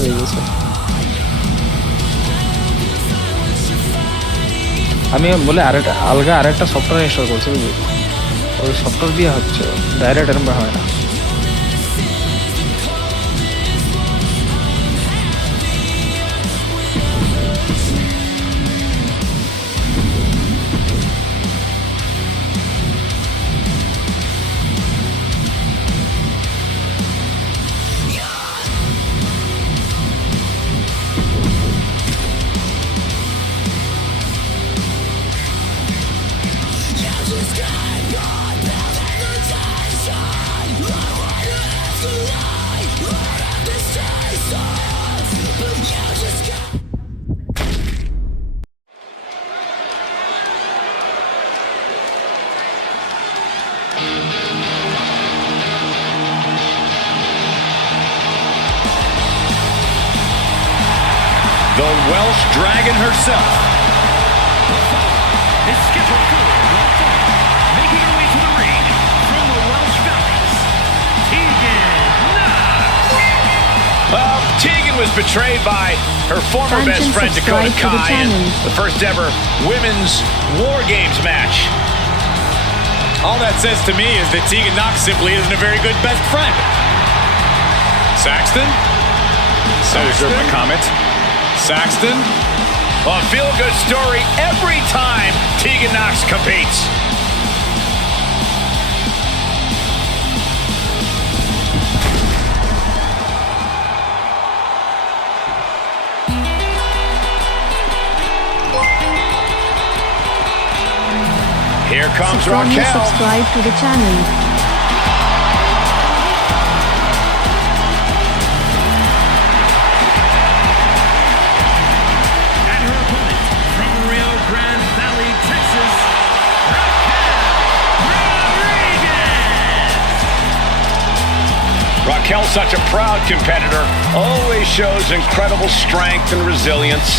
হয়ে গেছে। আমি বলে আরেকটা সফটওয়্যার ইনস্টল করছি, বুঝলি? ওই সফটওয়্যার দিয়ে হচ্ছে, ডাইরেক্ট এরকম হয় না। The Welsh Dragon herself is scheduled for one fall, making her way to the ring from the Welsh Valleys, Tegan Knox. Well, Tegan was betrayed by her former best friend Dakota Kai in the first ever women's War Games match. All that says to me is that Tegan Knox simply isn't a very good best friend. Saxton? I reserve my comment. Saxton? Well, a feel-good story every time Tegan Knox competes. Here comes Raquel. Subscribe to the channel. Raquel's such a proud competitor, always shows incredible strength and resilience.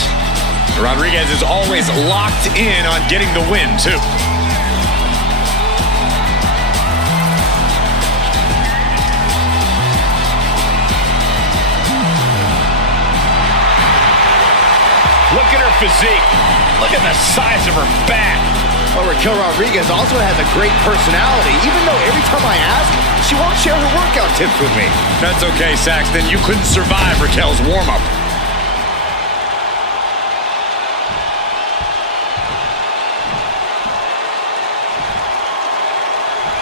Rodriguez is always locked in on getting the win, too. Look at her physique. Look at the size of her back. Well, Raquel Rodriguez also has a great personality, even though every time I ask, she won't share her workout tips with me. That's okay, Saxton. You couldn't survive Raquel's warm-up.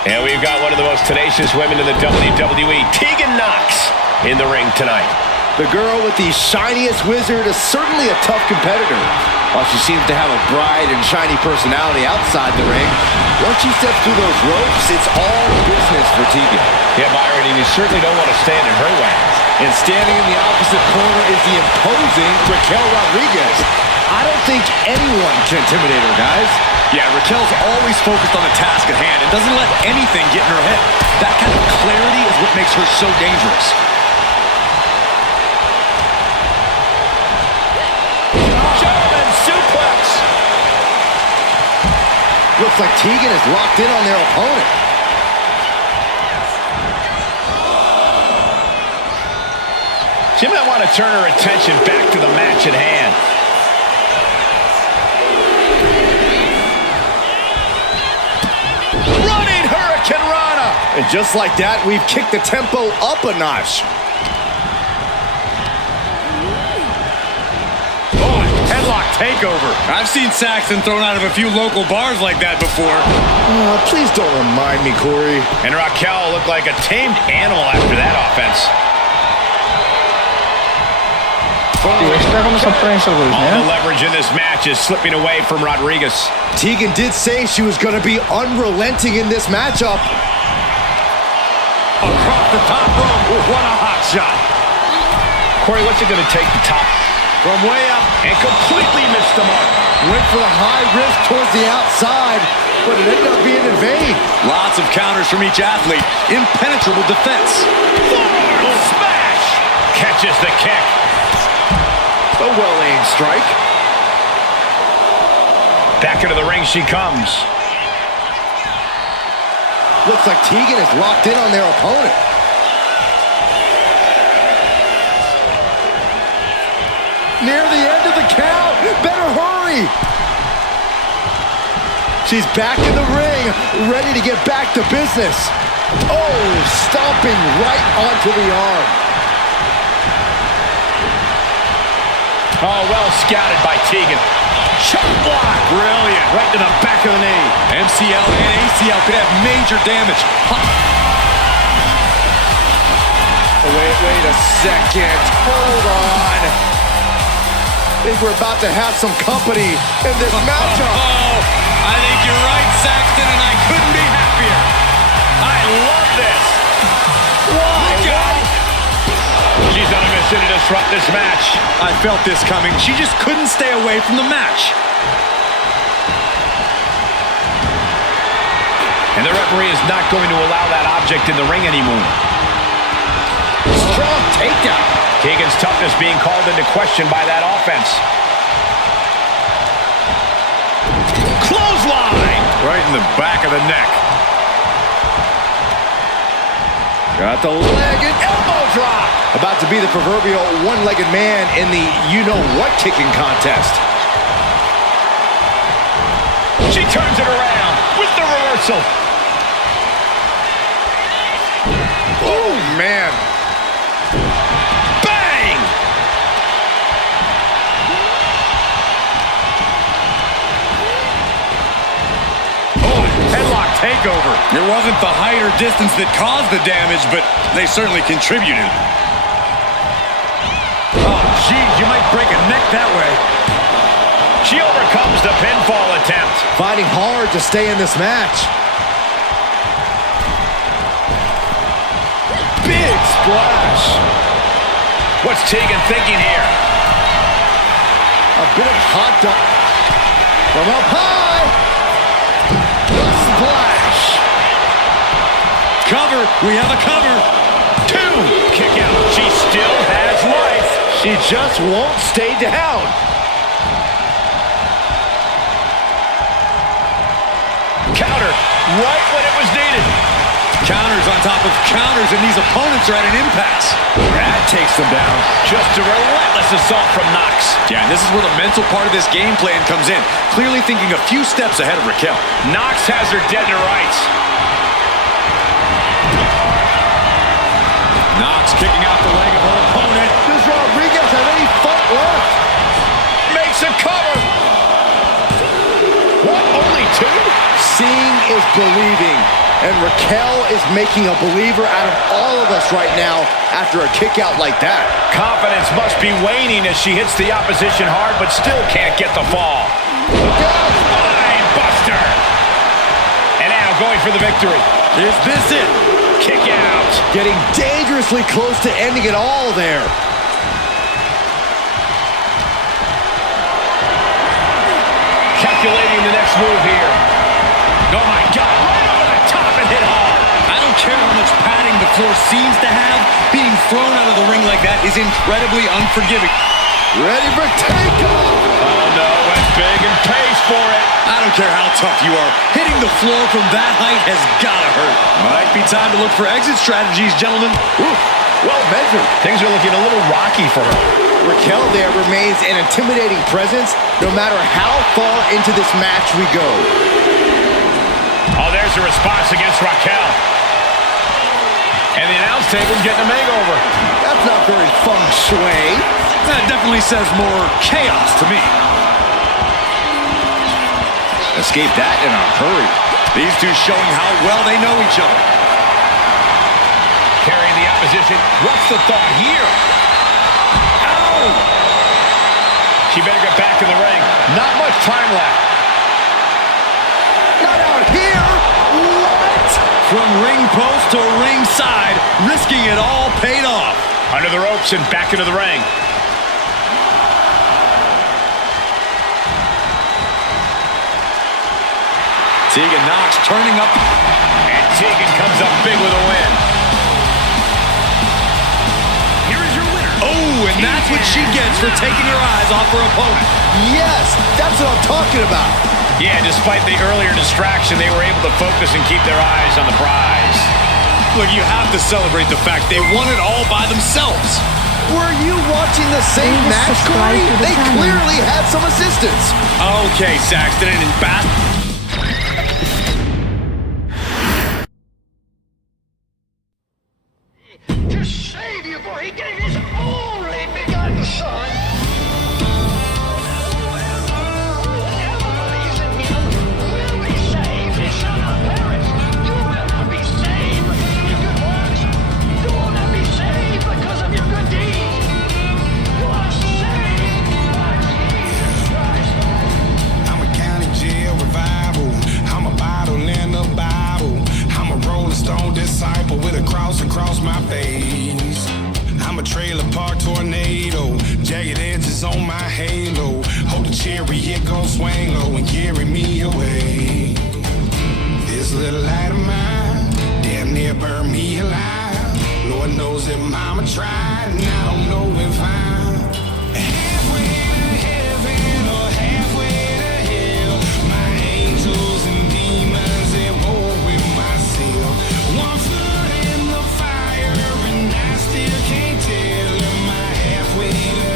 And we've got one of the most tenacious women in the WWE, Tegan Knox, in the ring tonight. The girl with the shiniest wizard is certainly a tough competitor. While she seems to have a bright and shiny personality outside the ring, once she steps through those ropes, it's all business for Tegan. Yeah, Byron, and you certainly don't want to stand in her way. And standing in the opposite corner is the imposing Raquel Rodriguez. I don't think anyone can intimidate her, guys. Yeah, Raquel's always focused on the task at hand and doesn't let anything get in her head. That kind of clarity is what makes her so dangerous. Looks like Tegan is locked in on their opponent. She might want to turn her attention back to the match at hand. Running Hurricane Rana! And just like that, we've kicked the tempo up a notch. Headlock takeover. I've seen Saxton thrown out of a few local bars like that before. Please don't remind me, Corey. And Raquel looked like a tamed animal after that offense. All the leverage in this match is slipping away from Rodriguez. Tegan did say she was going to be unrelenting in this matchup. Across the top rope. What a hot shot. Corey, what's it going to take to top? From way up. And completely missed the mark. Went for the high risk towards the outside, but it ended up being in vain. Lots of counters from each athlete. Impenetrable defense. Forward smash. Catches the kick. A well-aimed strike. Back into the ring she comes. Looks like Tegan is locked in on their opponent. Near the end of the count. Better hurry. She's back in the ring, ready to get back to business. Oh, stomping right onto the arm. Oh, well scouted by Tegan. Shot block. Brilliant. Right to the back of the knee. MCL and ACL could have major damage. Wait a second. Hold on. I think we're about to have some company in this matchup. I think you're right, Saxton, and I couldn't be happier. I love this. Why? Look out. She's on a mission to disrupt this match. I felt this coming. She just couldn't stay away from the match. And the referee is not going to allow that object in the ring anymore. Strong takedown. Tegan's toughness being called into question by that offense. Clothesline! Right in the back of the neck. Got the leg and elbow drop. About to be the proverbial one-legged man in the you-know-what kicking contest. She turns it around with the reversal. Oh, man. Bang! Oh, headlock takeover. It wasn't the height or distance that caused the damage, but they certainly contributed. Oh, geez, you might break a neck that way. She overcomes the pinfall attempt. Fighting hard to stay in this match. Big splash. What's Tegan thinking here? A bit of hot dog. From up high. The splash. Cover. We have a cover. 2. Kick out. She still has life. She just won't stay down. Counter right when it was needed. Counters on top of counters, and these opponents are at an impasse. That takes them down. Just a relentless assault from Knox. Yeah, and this is where the mental part of this game plan comes in. Clearly thinking a few steps ahead of Raquel. Knox has her dead to rights. Knox kicking out the leg of her opponent. Does Rodriguez have any fight left? Makes a cover. What, only 2? Seeing is believing. And Raquel is making a believer out of all of us right now after a kick out like that. Confidence must be waning as she hits the opposition hard, but still can't get the fall. Spine buster. And now going for the victory. Is this it? Kick out. Getting dangerously close to ending it all there. Calculating the next move here. Oh my God, right over the top and hit hard. I don't care how much padding the floor seems to have. Being thrown out of the ring like that is incredibly unforgiving. Ready for takeoff. Oh no, went big and pays for it. I don't care how tough you are. Hitting the floor from that height has gotta hurt. Might be time to look for exit strategies, gentlemen. Ooh, well measured. Things are looking a little rocky for her. Raquel there remains an intimidating presence no matter how far into this match we go. Oh, there's a response against Raquel. And the announce table's getting a makeover. That's not very feng shui. That definitely says more chaos to me. Escape that in a hurry. These two showing how well they know each other. Carrying the opposition. What's the thought here? Ow! She better get back in the ring. Not much time left. Not out here. What? From ring post to ring side, risking it all paid off. Under the ropes and back into the ring. Tegan Knox turning up. And Tegan comes up big with a win. Here is your winner. Oh, and that's what she gets for taking her eyes off her opponent. Yes, that's what I'm talking about. Yeah, despite the earlier distraction, they were able to focus and keep their eyes on the prize. Look, you have to celebrate the fact they won it all by themselves. Were you watching the same match, Corey? They clearly had some assistance. Okay, Saxton, and back. To save you, for he gave his only begotten son. Whoever believes in him will be saved. He shall not perish. You will not be saved because of your good works. You will not be saved because of your good deeds. You are saved by Jesus Christ. I'm a county jail revival. I'm a bottle in the Bible. I'm a rolling stone disciple with a cross across my face. I'm a trailer park tornado. Jagged edges on my halo. Hold the chariot, gon' swing low and carry me away. This little light of mine damn near burned me alive. Lord knows that mama tried, and I don't know if I'm halfway to heaven or halfway to hell. My angels and demons at war with myself. One foot in the fire and I still can't tell. Am I halfway to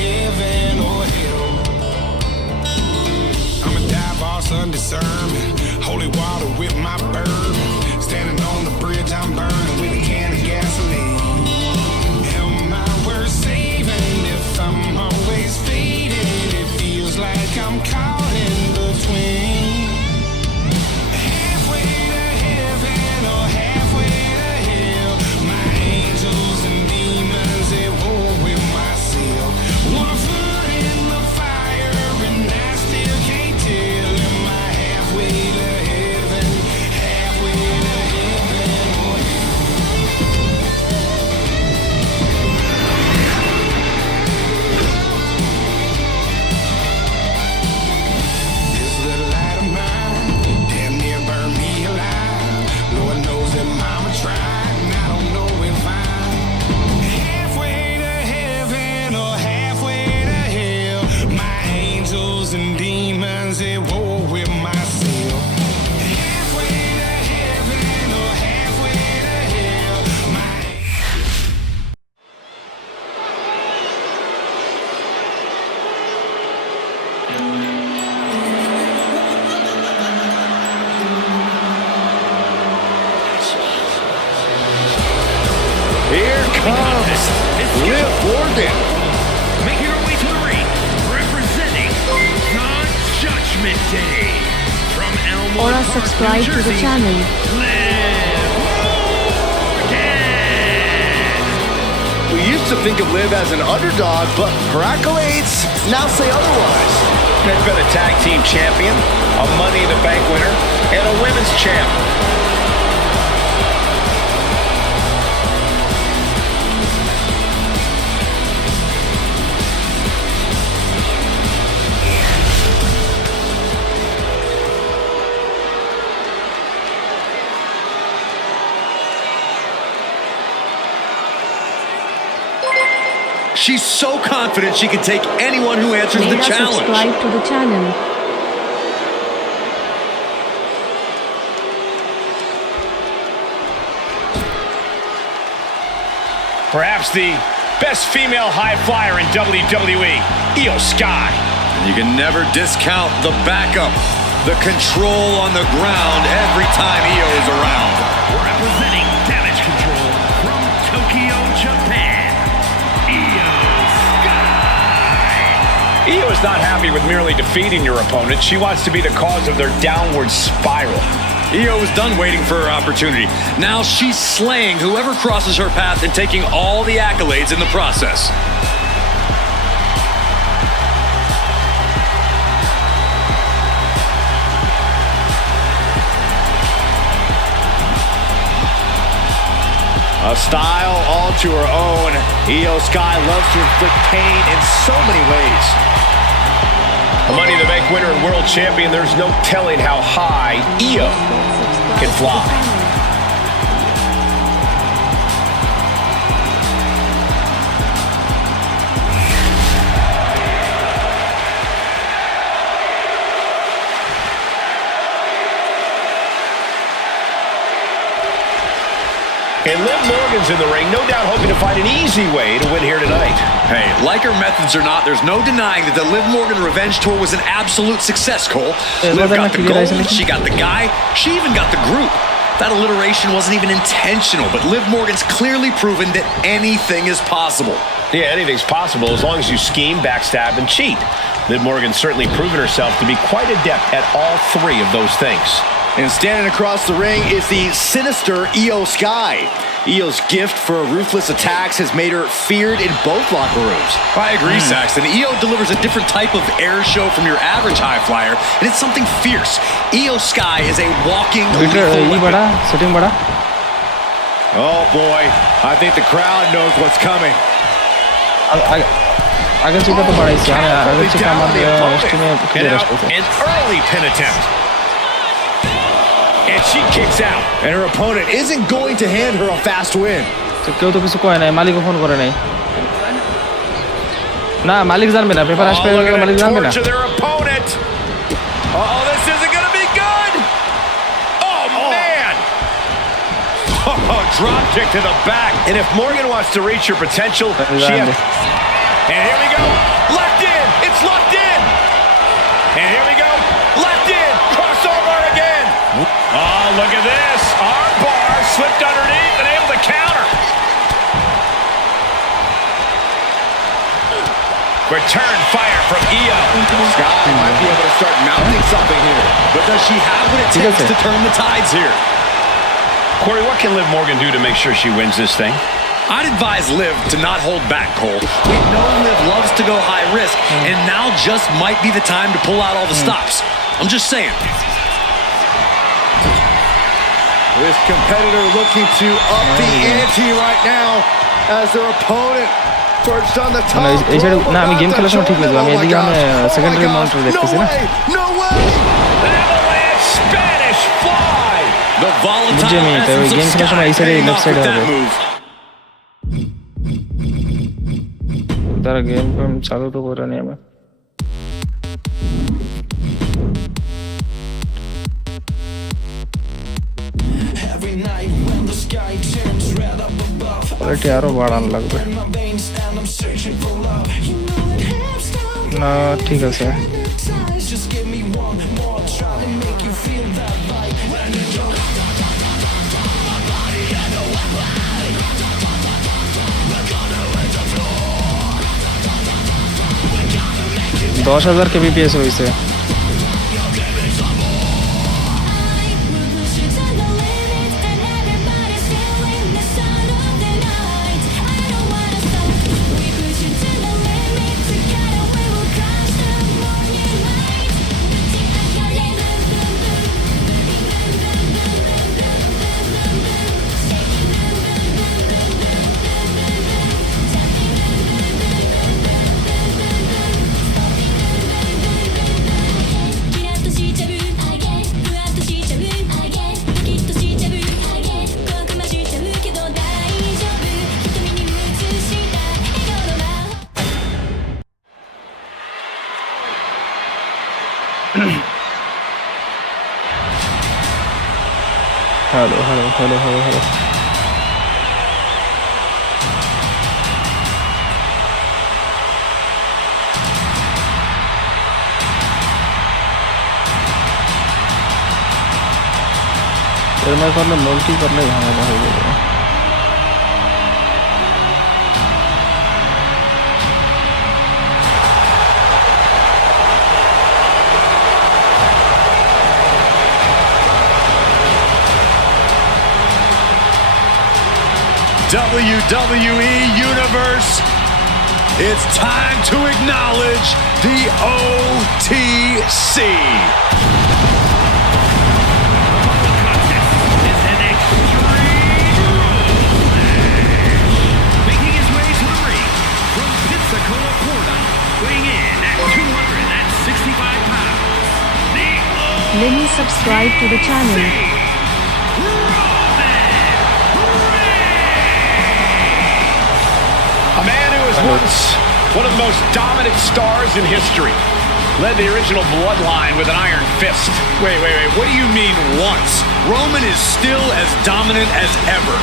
heaven or hell? I'm a dive boss undiscerning. Holy water with my bourbon. Standing on the bridge, I'm burning with a can of gasoline. Am I worth saving if I'm always fading? It feels like I'm caught in between. Halfway to heaven or halfway to hell. My angels and demons at war with myself. One foot in the fire and I still can't tell. Am I halfway to heaven? Halfway to heaven or this little light of mine damn near burned me alive. Lord knows that mama tried, and I don't know if I'm halfway to heaven or halfway to hell. My angels and demons at war with myself. Halfway to heaven or halfway to hell. My Here comes Liv Morgan. Making her way to the ring, representing the Judgment Day. From Elmwood Or Park, subscribe New to the Jersey, channel. Liv Morgan. We used to think of Liv as an underdog, but her accolades now say otherwise. Has been a tag team champion, a Money in the Bank winner, and a women's champ. She's so confident she can take anyone who answers the Mega challenge. subscribe to the channel. Perhaps the best female high flyer in WWE, Io Sky. You can never discount the backup, the control on the ground every time Io is around. Representing Damage Control from Tokyo, Japan, Io Sky. Io is not happy with merely defeating your opponent. She wants to be the cause of their downward spiral. Io is done waiting for her opportunity. Now she's slaying whoever crosses her path and taking all the accolades in the process. A style all to her own. Io Sky loves to inflict pain in so many ways. A Money in the Bank winner and world champion, there's no telling how high Io can fly. And Liv Morgan's in the ring, no doubt hoping to find an easy way to win here tonight. Hey, like her methods or not, there's no denying that the Liv Morgan Revenge Tour was an absolute success, Cole. Liv got the gold, she got the guy, she even got the group. That alliteration wasn't even intentional, but Liv Morgan's clearly proven that anything is possible. Yeah, anything's possible as long as you scheme, backstab, and cheat. Liv Morgan's certainly proven herself to be quite adept at all three of those things. And standing across the ring is the sinister Io Sky. Io's gift for ruthless attacks has made her feared in both locker rooms. I agree, Saxton. Io delivers a different type of air show from your average high flyer, and it's something fierce. Io Sky is a walking lethal weapon. Oh boy, I think the crowd knows what's coming. And now an early pin attempt. And she kicks out. And her opponent isn't going to hand her a fast win. কেউ তো কিছু কয় নাই, মালিকও phone করে নাই। না, মালিক জানবে না, পেপার আসবে, মালিক জানবে না। Their opponent. Oh, this isn't going to be good. Oh, man. Oh, drop kick to the back. And if Morgan wants to reach her potential, she has... And here we go. Left in. It's locked in. And here we go. Left in. Crossover again. Oh, look at this. Arm bar slipped underneath and able to counter. Return fire from Io. Sky might be able to start mounting something here. But does she have what it takes to turn the tides here? Corey, what can Liv Morgan do to make sure she wins this thing? I'd advise Liv to not hold back, Cole. We know Liv loves to go high risk, and now just might be the time to pull out all the stops. I'm just saying. This competitor looking to up the ante right now as their opponent perched on the top. না, আমি game খেলার সময় ঠিক লাগবে, আমি এদিকে secondary monitor দেখতেছি না। No way! Avalanche Spanish fly. The volatile বুঝছি আমি, তাই ওই গেম খেলার সময় এই সাইডে লেফট সাইডে হবে। তারা গেম চালু তো করে নি আমি। কোয়ালিটি আরো বাড়ানো লাগবে। না, ঠিক আছে। দশ 10,000 kbps হয়েছে। Hello. फिर मैं करना मल्टी करना यहाँ वाला हो गया। WWE Universe, it's time to acknowledge the OTC. Making his way to the ring from Pensacola, Florida, weighing in at 265 pounds. Let me subscribe to the channel. A man who was once one of the most dominant stars in history. Led the original bloodline with an iron fist. Wait. What do you mean once? Roman is still as dominant as ever.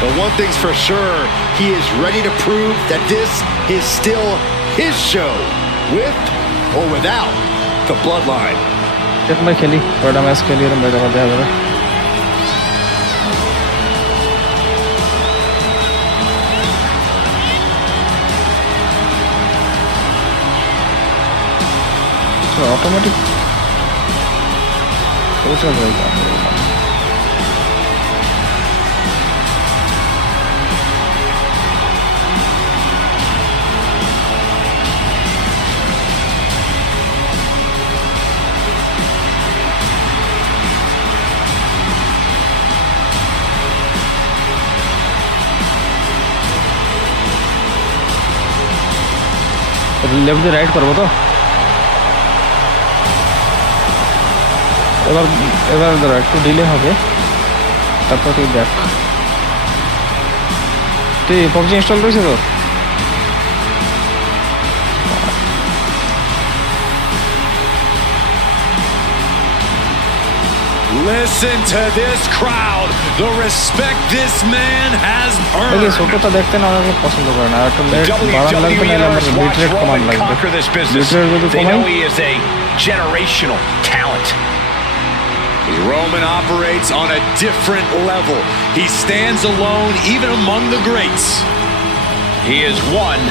But one thing's for sure, he is ready to prove that this is still his show, with or without the bloodline. देख मैं खेली बड़ा match खेली और मेरे को दे दे तो automatic तो चल रहा है लेफ्ट राइट करबो तो এবার একটু ডিলে হবে তারপর তুই দেখ তুই PUBG ইনস্টল করেছিস তো Listen to this crowd, the respect this man has earned. এই ছোটটা দেখতে না আমাকে পছন্দ করে না একটু নেট বাড়ানো লাগবে না আমার বিট রেট কমান লাগবে বিট রেট যদি কমাই he is a generational talent. Roman operates on a different level. He stands alone even among the greats. He is one.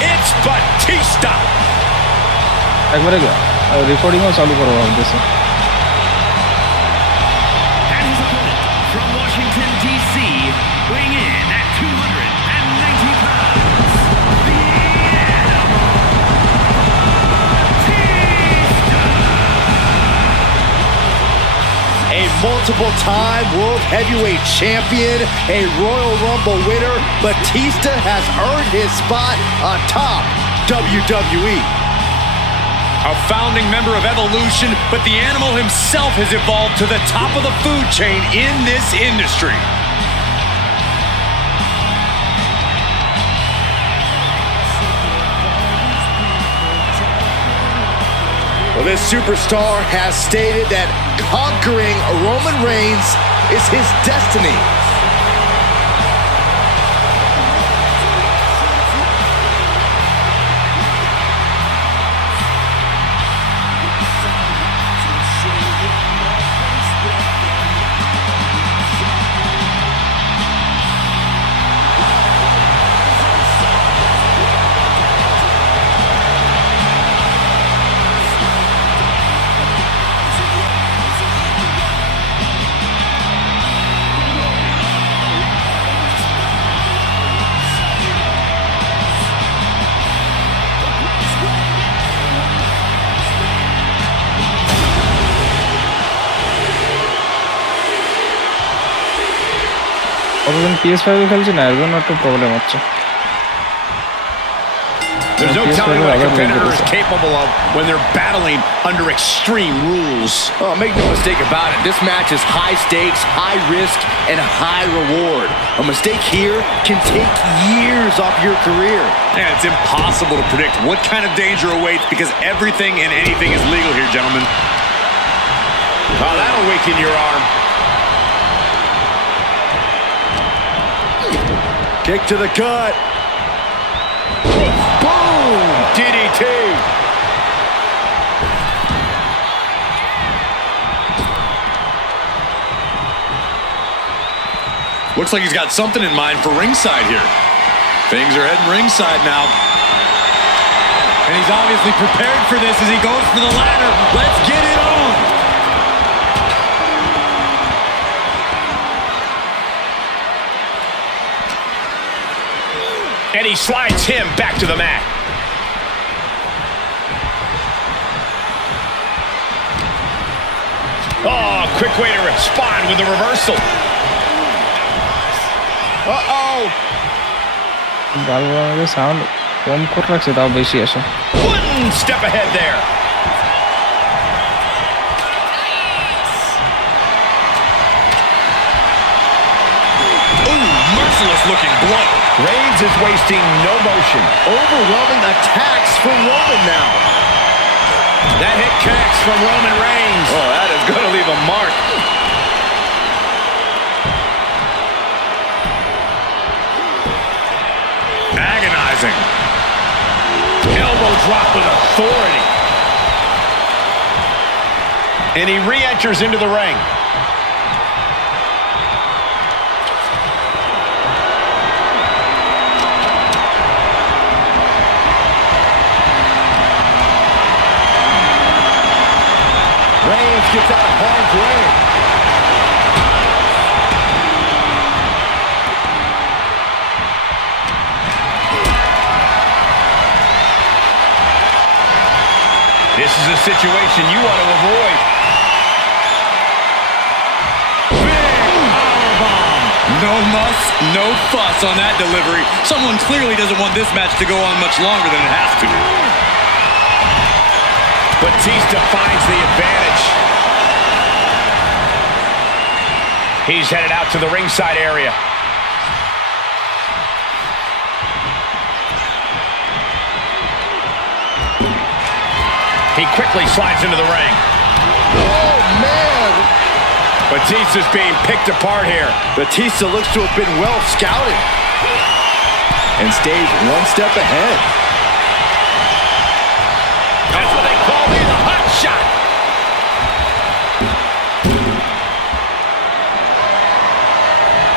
It's Batista. একবারে রেকর্ডিংও চালু করব ভাবতেছি And his opponent from Washington, D.C., weighing in at 290 pounds, the Animal, Batista. A multiple-time World Heavyweight Champion, a Royal Rumble winner, Batista has earned his spot atop WWE. A founding member of Evolution, but the Animal himself has evolved to the top of the food chain in this industry. Well, this superstar has stated that conquering Roman Reigns is his destiny. কতদিন PS5 এ খেলছি না এর জন্য একটু problem হচ্ছে There's no telling what a competitor is capable of when they're battling under extreme rules. Oh, make no mistake about it. This match is high stakes, high risk, and high reward. A mistake here can take years off your career. And it's impossible to predict what kind of danger awaits because everything and anything is legal here, gentlemen. Oh, that'll weaken your arm. Kick to the gut. Boom! DDT. Looks like he's got something in mind for ringside here. Things are heading ringside now. And he's obviously prepared for this as he goes for the ladder. Let's get it on. And he slides him back to the mat. Oh, quick way to respond with a reversal. Uh-oh. গালবানের sound কম করে রাখছে তাও বেশি আসে One step ahead there. merciless looking blow. Reigns is wasting no motion. Overwhelming attacks from Roman now. That hit connects from Roman Reigns. Oh, that is going to leave a mark. Agonizing. Elbow drop with authority. And he re-enters into the ring. Reigns gets out of harm's way. This is a situation you want to avoid. Big powerbomb. No muss, no fuss on that delivery. Someone clearly doesn't want this match to go on much longer than it has to. Batista finds the advantage. He's headed out to the ringside area. He quickly slides into the ring. Oh, man. Batista's being picked apart here. Batista looks to have been well scouted and stays one step ahead. That's what they call me, the hot shot.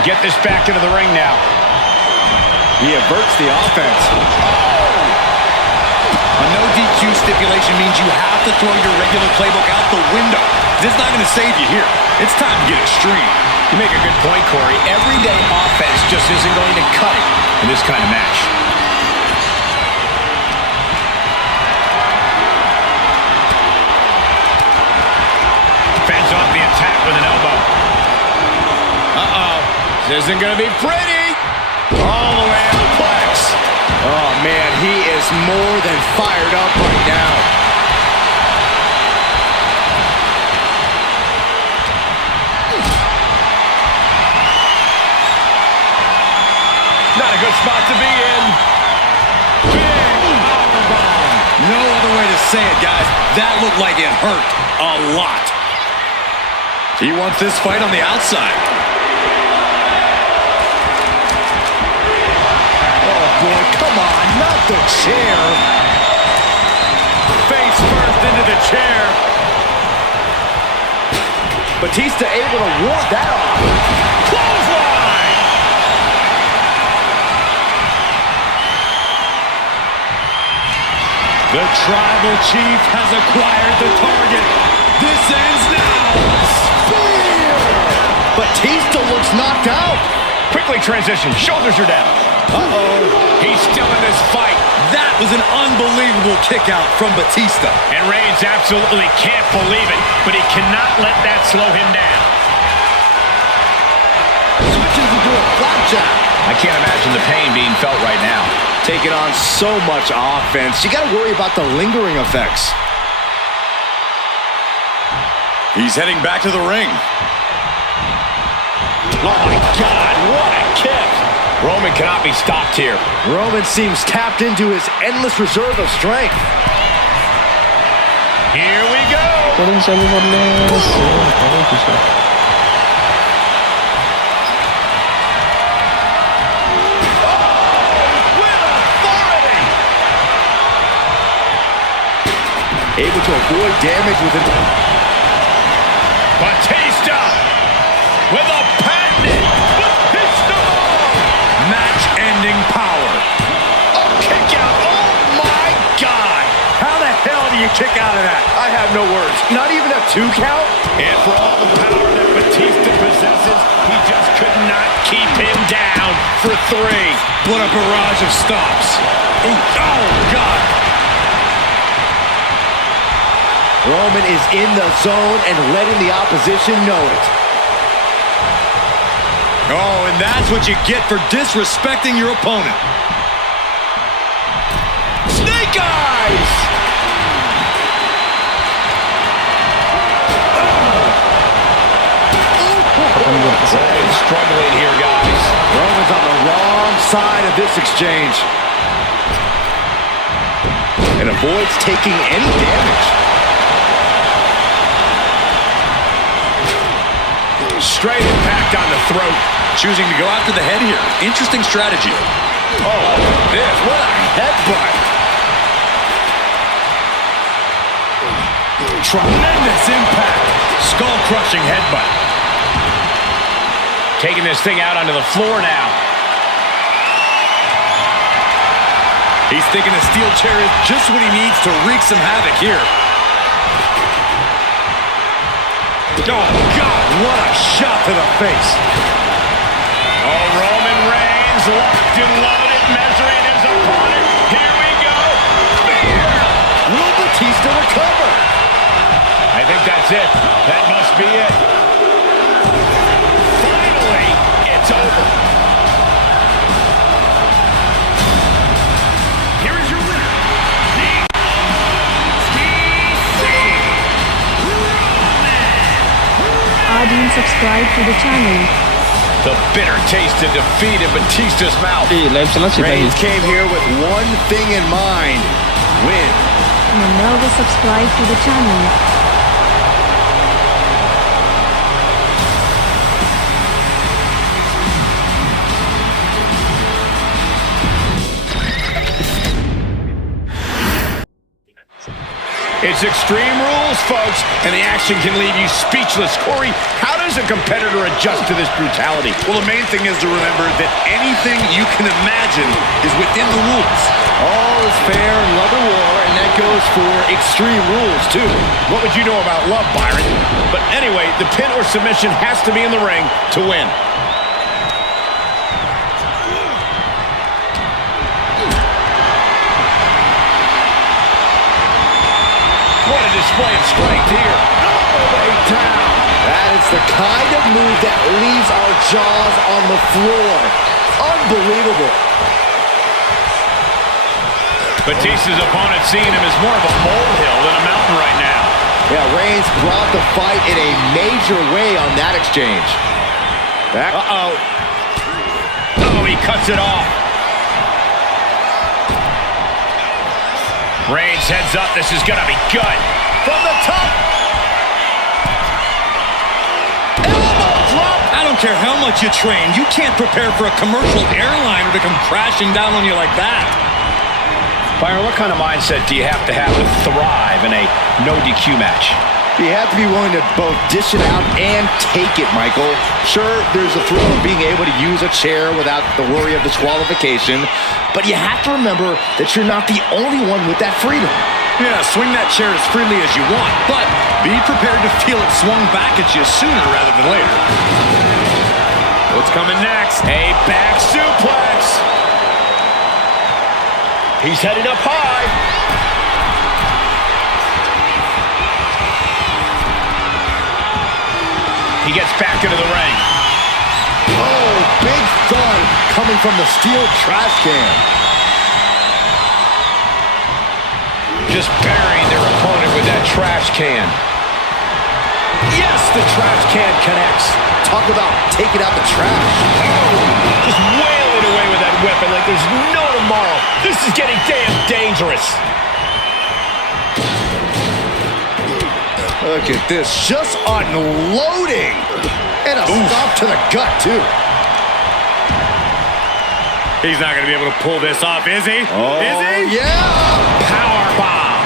Get this back into the ring now. He averts the offense. A no DQ stipulation means you have to throw your regular playbook out the window. This is not going to save you here. It's time to get extreme. You make a good point, Corey. Everyday offense just isn't going to cut it in this kind of match. Fends off the attack with an elbow. Uh-oh. This isn't going to be pretty. All the way out of plex. Oh, man, he is more than fired up right now. Not a good spot to be in. Big powerbomb. No other way to say it, guys. That looked like it hurt a lot. He wants this fight on the outside. Boy, come on, not the chair. Face first into the chair. Batista able to ward that off. Clothesline! The Tribal Chief has acquired the target. This ends now. Spear! Batista looks knocked out. Quickly transition. Shoulders are down. Uh-oh. He's still in this fight. That was an unbelievable kick out from Batista. And Reigns absolutely can't believe it, but he cannot let that slow him down. Switches into a flapjack. I can't imagine the pain being felt right now. Taking on so much offense. You got to worry about the lingering effects. He's heading back to the ring. Oh, my God, what a kick. Roman cannot be stopped here. Roman seems tapped into his endless reserve of strength. Here we go. Able to avoid damage with it. Batista with a patented Batista bomb. Match-ending power. Oh, kick out. Oh, my God. How the hell do you kick out of that? I have no words. Not even a 2 count? And for all the power that Batista possesses, he just could not keep him down for 3. What a barrage of stops. Oh, God. Roman is in the zone and letting the opposition know it. Oh, and that's what you get for disrespecting your opponent. Snake eyes! Roman's struggling here, guys. Roman's on the side of this exchange. And avoids taking any damage. Straight impact on the throat. Choosing to go after the head here. Interesting strategy. Oh, this, what a headbutt. Tremendous impact. Skull-crushing headbutt. Taking this thing out onto the floor now. He's thinking a steel chair is just what he needs to wreak some havoc here. Oh, God, what a shot to the face. Oh, Roman Reigns locked and loaded, measuring his opponent. Here we go. Spear! Will Batista recover? I think that's it. That must be it. Finally, it's over. Here is your winner, Adin, subscribe to the channel. The bitter taste of defeat in Batista's mouth. Live चला Reigns came here with one thing in mind. Win. Remember to subscribe to the channel. It's Extreme Rules, folks, and the action can leave you speechless. Corey, how does a competitor adjust to this brutality? Well, the main thing is to remember that anything you can imagine is within the rules. All is fair in love and war, and that goes for Extreme Rules, too. What would you know about love, Byron? But anyway, the pin or submission has to be in the ring to win. What a display of strength here. All the way down. That is the kind of move that leaves our jaws on the floor. Unbelievable. Batista's opponent seeing him as more of a molehill than a mountain right now. Yeah, Reigns brought the fight in a major way on that exchange. Back. Uh-oh. Oh, he cuts it off. Reigns heads up. This is going to be good. From the top. Elbow drop. I don't care how much you train. You can't prepare for a commercial airliner to come crashing down on you like that. Byron, what kind of mindset do you have to thrive in a no DQ match? You have to be willing to both dish it out and take it, Michael. Sure, there's the thrill of being able to use a chair without the worry of disqualification, but you have to remember that you're not the only one with that freedom. Yeah, swing that chair as freely as you want, but be prepared to feel it swung back at you sooner rather than later. What's coming next? A back suplex. He's headed up high. He gets back into the ring. Oh, big thud coming from the steel trash can. Just burying their opponent with that trash can. Yes, the trash can connects. Talk about taking out the trash. Just wailing away with that weapon like there's no tomorrow. This is getting damn dangerous. Look at this, just unloading. And a stop to the gut, too. He's not going to be able to pull this off, is he? Oh, is he? Yeah. Powerbomb.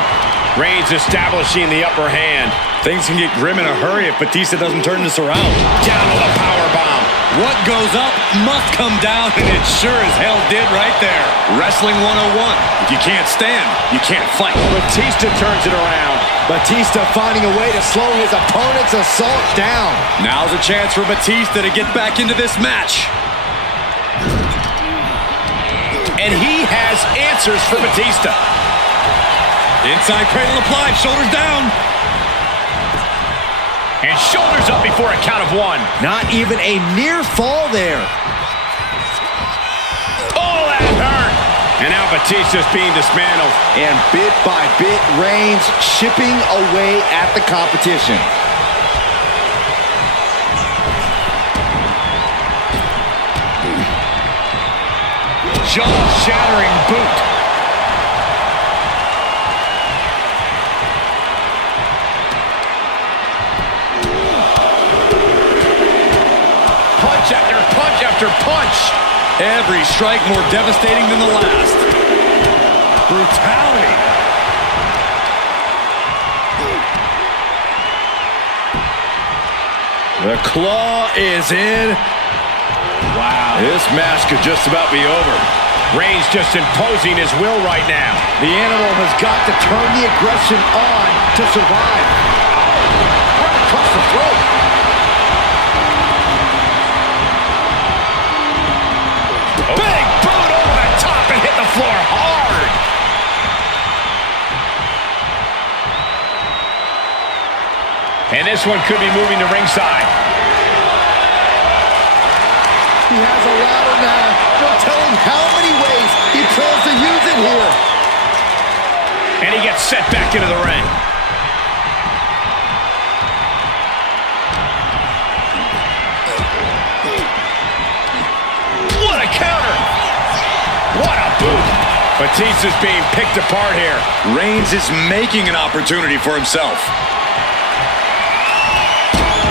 Reigns establishing the upper hand. Things can get grim in a hurry if Batista doesn't turn this around. Down with a powerbomb. What goes up must come down, and it sure as hell did right there. Wrestling 101. If you can't stand, you can't fight. Batista turns it around. Batista finding a way to slow his opponent's assault down. Now's a chance for Batista to get back into this match. And he has answers for Batista. Inside cradle applied, shoulders down. And shoulders up before a count of one. Not even a near fall there. Oh, that hurt. And now Batista's being dismantled. And bit by bit, Reigns chipping away at the competition. jaw-shattering boot. Punch after punch after punch. Every strike more devastating than the last. Brutality. The claw is in. Wow. This match could just about be over. Reigns just imposing his will right now. The animal has got to turn the aggression on to survive. Right across the throat. Big boot over the top and hit the floor hard. And this one could be moving to ringside. He has a ladder now. No telling how many ways he plans to use it here. And he gets set back into the ring. What a counter! What a boot! Batista's being picked apart here. Reigns is making an opportunity for himself.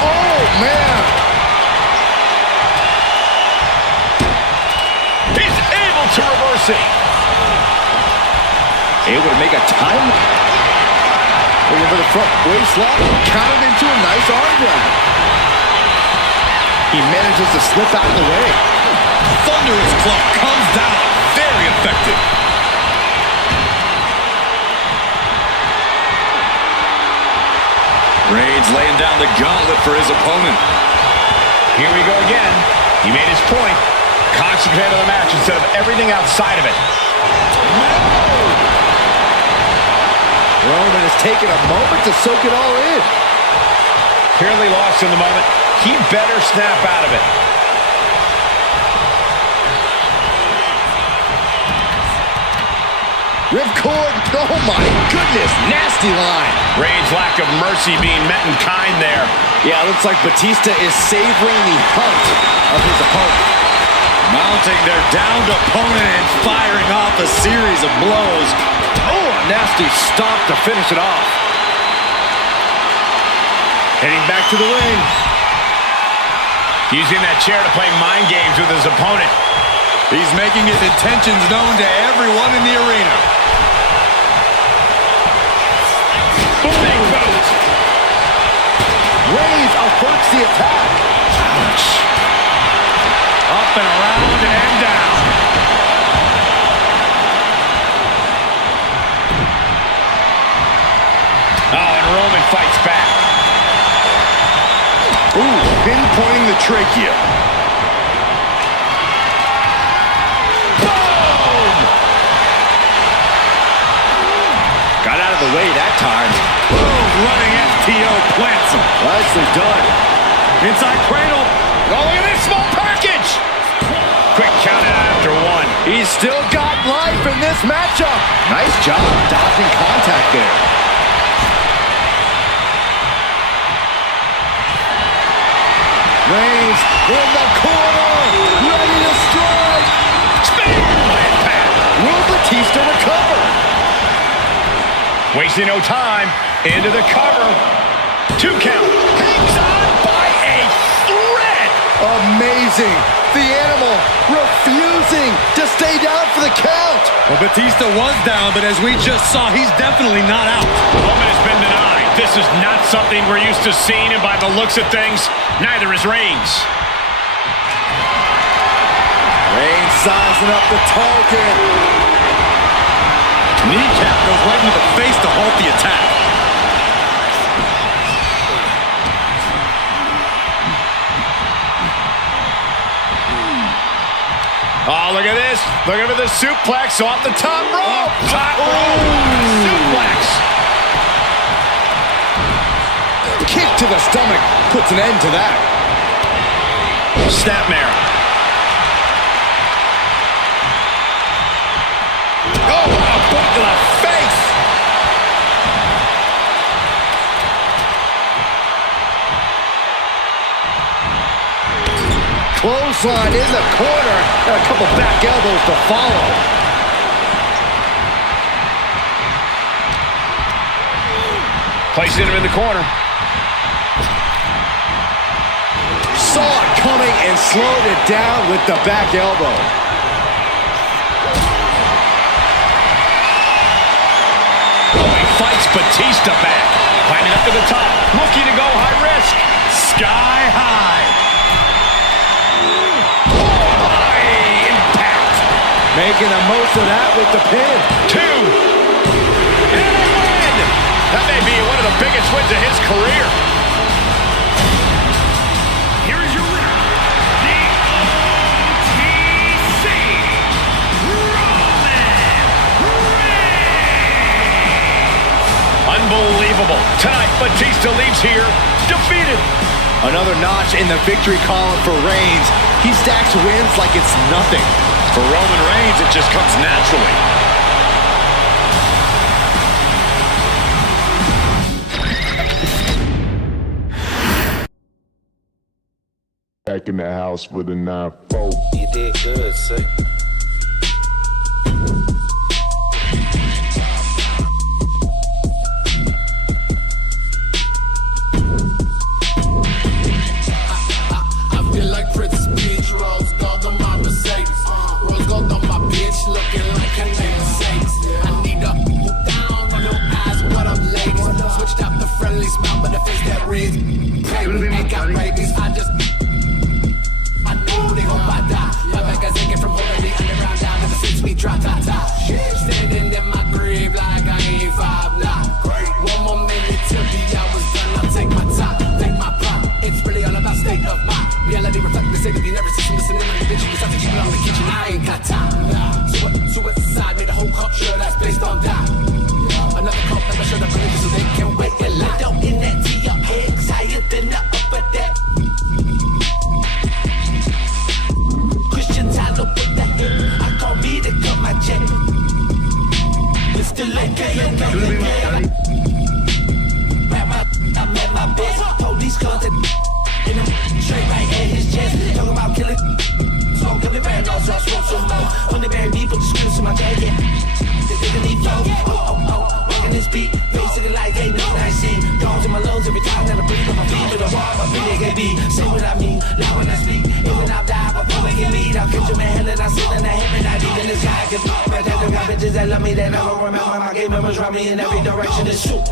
Oh, man. He's able to reverse it. Able to make a time. Looking for the front waist lock. Countered into a nice arm drag. He manages to slip out of the way. Thunderous club comes down. Very effective. Reigns laying down the gauntlet for his opponent. Here we go again. He made his point. Concentrate on the match instead of everything outside of it. Roman has taken a moment to soak it all in. Clearly lost in the moment. He better snap out of it. Ripcord, oh my goodness, nasty line. Reigns' lack of mercy being met in kind there. Yeah, it looks like Batista is savoring the hunt of his opponent. Mounting their downed opponent and firing off a series of blows. Oh, a nasty stomp to finish it off. Heading back to the ring. Using that chair to play mind games with his opponent. He's making his intentions known to everyone in the arena. Big boot. Reigns averts the attack. Ouch. Up and around and down. Oh, and Roman fights back. Ooh, pinpointing the trachea. Boom! Got out of the way that time. Boom, running FTO plants him. Nicely done. Inside cradle. Oh, look at this small package! Quick count out after one. He's still got life in this matchup. Nice job dodging contact there. Reigns in the corner, ready to strike. Will Batista recover? Wasting no time. Into the cover. 2 count. Hangs on by a thread. Amazing. The animal refusing to stay down for the count. Well, Batista was down, but as we just saw, he's definitely not out. Roman has been denied. This is not something we're used to seeing, and by the looks of things, neither is Reigns. Reigns sizing up the target. Kneecap goes right into the face to halt the attack. Oh, look at this. Looking for the suplex off the top rope. Top rope. Suplex. Kick to the stomach puts an end to that. Snapmare. Oh, what a boot to the face. clothesline in the corner. And a couple back elbows to follow. Placing him in the corner. Saw it coming and slowed it down with the back elbow. Oh, he fights Batista back. Climbing up to the top. Looking to go high risk. Sky high. Oh, my impact. Making the most of that with the pin. 2. And a win. That may be one of the biggest wins of his career. Here is your winner, the OTC, Roman Reigns. Unbelievable. Tonight, Batista leaves here defeated. Another notch in the victory column for Reigns. He stacks wins like it's nothing. For Roman Reigns, it just comes naturally. Back in the house with a 9-4. You did good, sir. I feel like Prince Peach, rose gold on my Mercedes. Rose gold on my bitch, looking like a name Mercedes. I need to move down, no eyes, what up, ladies? Switched out the friendly smile, but the face that reads. Baby, ain't got babies, I know they hope I die. My back is aching from holding the underground down to the 6-feet drop, top. Standing in my grave like I ain't 5'9". One more minute till the hour's done, I'll take my time, take my prime. It's really all about state of mind. Reality reflect the state of the nervous system. Listening on the bitch, you start to keep it on the kitchen. I ain't got time. Suicide made a whole culture that's based on that. Another cult that I showed up religious so they can wait their life. Don't in that to your head, higher than the upper deck. Christian Tyler put that in. I call me to cut my check. Mr. Okay. I'm at my best. Police contact in him straight right at his chest. Talking about killing. So I'm coming back, no, so I smoke some more. When they bury me, put the screws in my jacket. They think I need flow. Oh. Walking this beat, basically like they know what I see. Dogs in my lungs every time that I breathe on my feet. With a wall, my feet, they can be. Say what I mean, now when I speak. Even I'll die before they can lead. I'll catch them in hell and I sit in the heaven. Not even the sky can talk. But I got bitches that love me that I don't remember. My game members run me in every direction. It's true.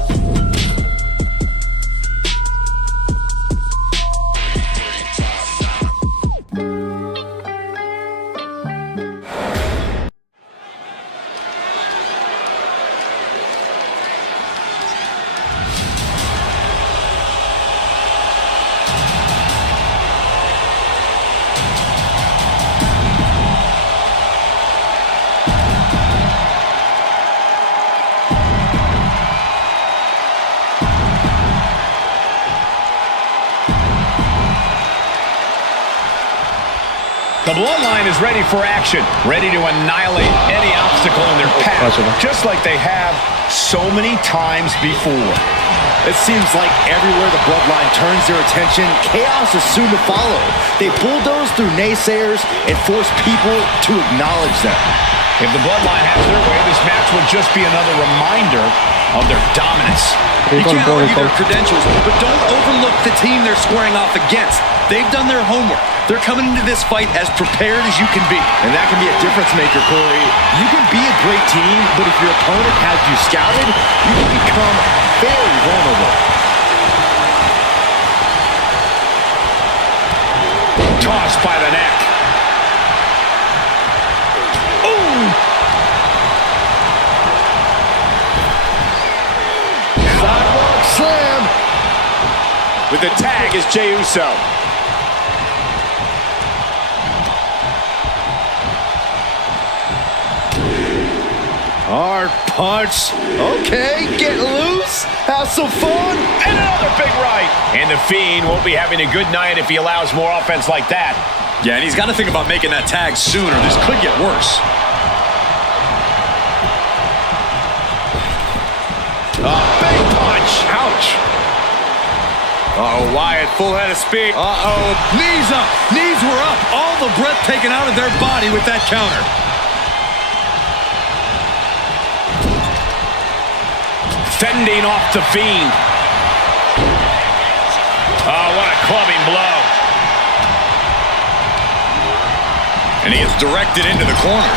The Bloodline is ready for action, ready to annihilate any obstacle in their path, just like they have so many times before. It seems like everywhere the Bloodline turns their attention, chaos is soon to follow. They bulldoze through naysayers and force people to acknowledge them. If the Bloodline has their way, this match would just be another reminder of their dominance. You can't argue their credentials, but don't overlook the team they're squaring off against. They've done their homework. They're coming into this fight as prepared as you can be. And that can be a difference maker, Corey. You can be a great team, but if your opponent has you scouted, you can become very vulnerable. Tossed by the neck. Ooh! Sidewalk slam. With the tag is Jey Uso. Hard punch. Okay, get loose. Have some fun. And another big right. And the Fiend won't be having a good night if he allows more offense like that. Yeah, and he's got to think about making that tag sooner. This could get worse. A big punch. Ouch. Uh-oh, Wyatt, full head of speed. Uh-oh, knees up. Knees were up. All the breath taken out of their body with that counter. Fending off the Fiend. Oh, what a clubbing blow. And he is directed into the corner.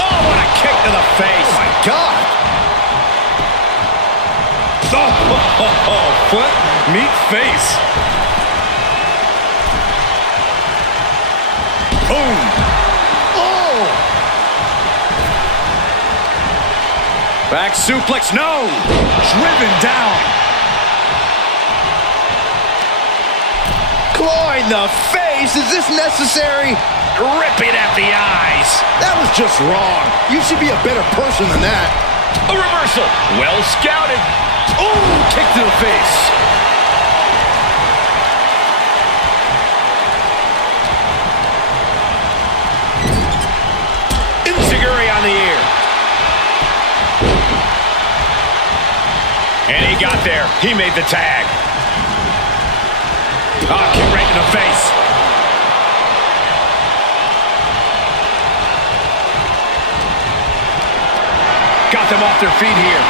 Oh, what a kick to the face. Oh, my God. Oh, foot, meat, face. Boom. Oh. Back suplex, no. Driven down. Claw in the face. Is this necessary? Ripping at the eyes. That was just wrong. You should be a better person than that. A reversal. Well scouted. Ooh, kick to the face. Insiguri on the ear. And he got there. He made the tag. Oh, kick right in the face. Got them off their feet here.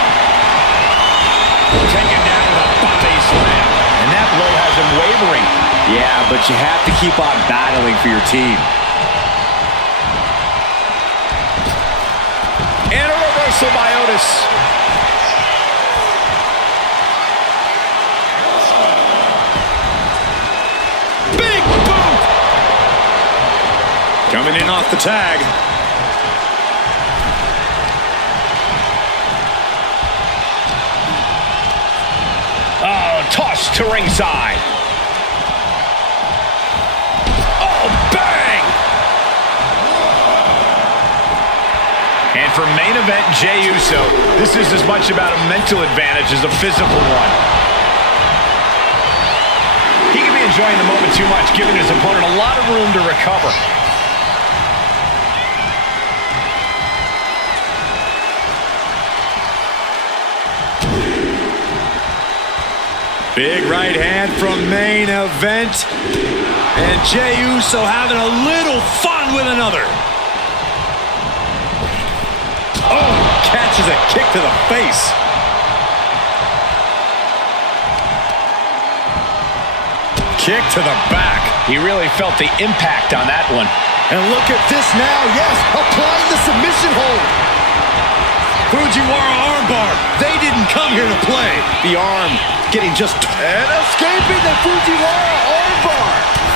Taken down with a body slam. And that blow has him wavering. Yeah, but you have to keep on battling for your team. And a reversal by Otis. Big boot. Coming in off the tag. Oh, tossed to ringside. Oh, bang! And for main event Jey Uso, this is as much about a mental advantage as a physical one. He could be enjoying the moment too much, giving his opponent a lot of room to recover. Big right hand from main event. And Jey Uso having a little fun with another. Oh, catches a kick to the face. Kick to the back. He really felt the impact on that one. And look at this now. Yes, applying the submission hold. Fujiwara armbar. They didn't come here to play. The arm getting just... And escaping the Fujiwara armbar.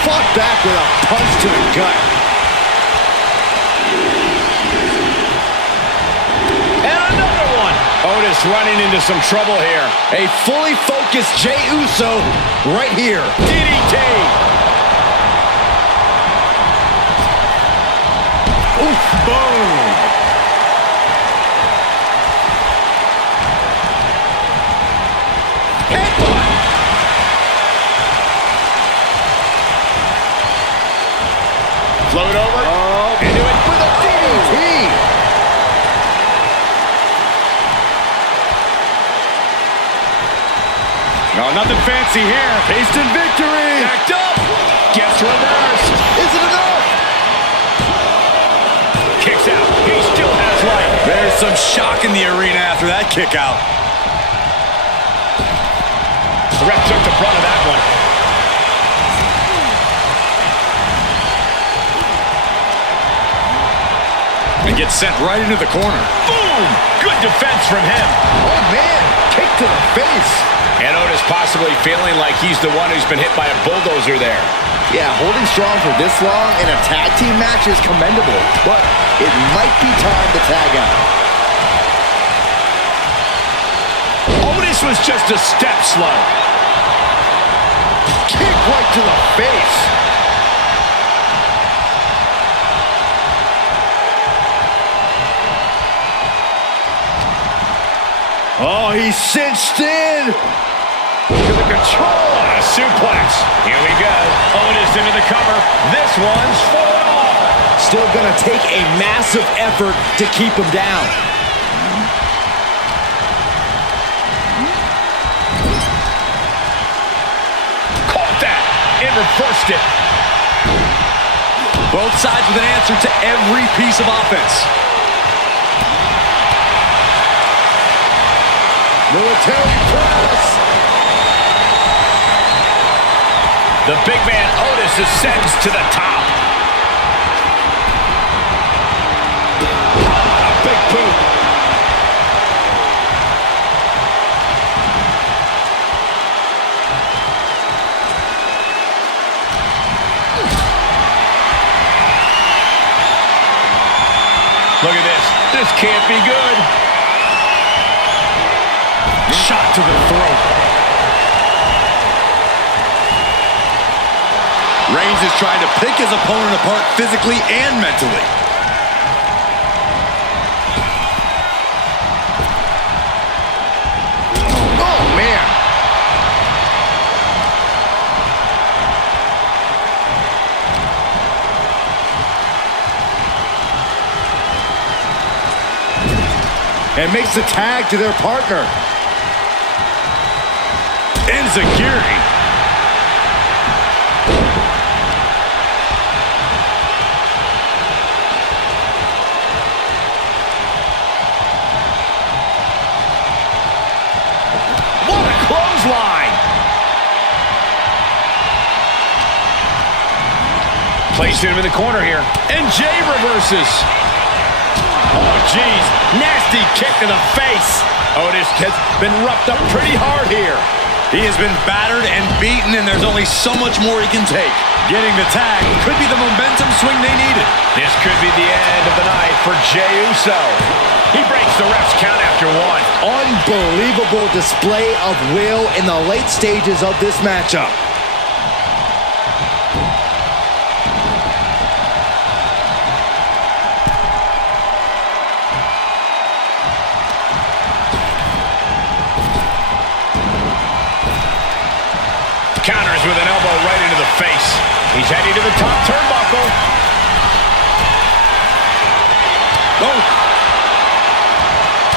Fought back with a punch to the gut. And another one. Otis running into some trouble here. A fully focused Jey Uso right here. DDT. Oof, boom. Headbutt. Float over. Oh, Into it with a DDT. No, nothing fancy here. Instant victory. Backed up. Gets reversed. Is it enough? Kicks out. He still has life. There's some shock in the arena after that kick out. The ref took the brunt of that one. And gets sent right into the corner. Boom! Good defense from him. Oh, man. Kick to the face. And Otis possibly feeling like he's the one who's been hit by a bulldozer there. Yeah, holding strong for this long in a tag team match is commendable, but it might be time to tag out. Otis was just a step slow. Kick right to the face. Oh, he's cinched in. To the control on a suplex. Here we go. Otis into the cover. This one's for it all. Still gonna take a massive effort to keep him down. and reversed it. Both sides with an answer to every piece of offense. Military press. The big man Otis ascends to the top. A big boot. Look at this. This can't be good. Shot to the throat. Reigns is trying to pick his opponent apart physically and mentally. Oh, man. And makes the tag to their partner. Enziguri. What a clothesline. Placed him in the corner here. And Jay reverses. Oh, geez. Nasty kick to the face. Otis has been roughed up pretty hard here. He has been battered and beaten, and there's only so much more he can take. Getting the tag could be the momentum swing they needed. This could be the end of the night for Jey Uso. He breaks the ref's count after one. Unbelievable display of will in the late stages of this matchup. Counters with an elbow right into the face. He's heading to the top turnbuckle.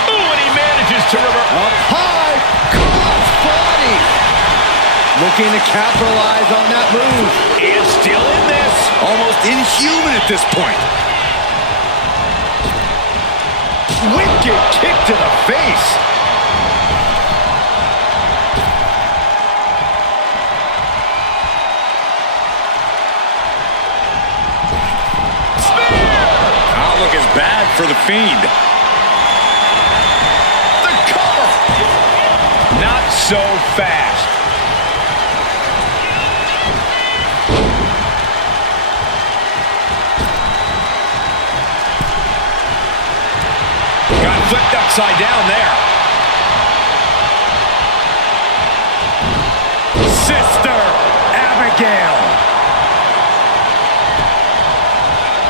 Oh, and he manages to reverse. Up high, cross body. Looking to capitalize on that move. And still in this. Almost inhuman at this point. Wicked kick to the face. Outlook is bad for the Fiend. The cover. Not so fast. Got flipped upside down there. Sister Abigail.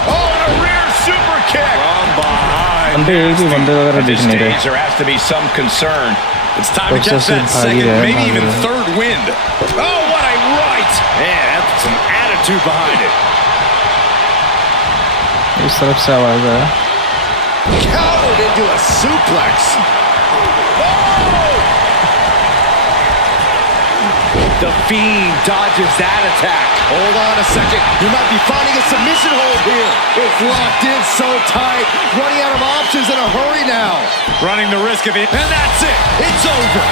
Oh, and a rear super kick. From behind. बंदे एक भी बंदे वगैरह At दिख this नहीं stage, रहे. there has to be some concern. It's time to Corsair catch that से भागी second, रहा है, maybe भागी even रहा है. third wind. Oh, what a right. Man, that's some attitude behind it. इस तरफ से आवाज आया. Countered into a suplex. The Fiend dodges that attack. Hold on a second. He might be finding a submission hold here. It's locked in so tight. Running out of options in a hurry now. Running the risk of it. And that's it. It's over.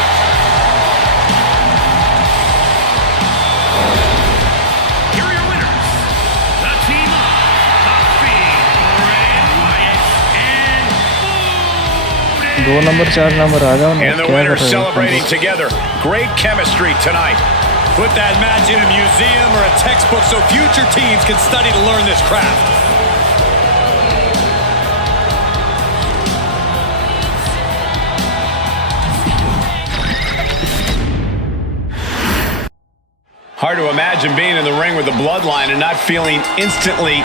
Here are your winners. The team of The Fiend, Bray Wyatt, and Otis. 2 number 4 number आ जाओ ना. And the क्या कर winners रहे हो? celebrating together. Great chemistry tonight. Put that match in a museum or a textbook so future teams can study to learn this craft. Hard to imagine being in the ring with the bloodline and not feeling instantly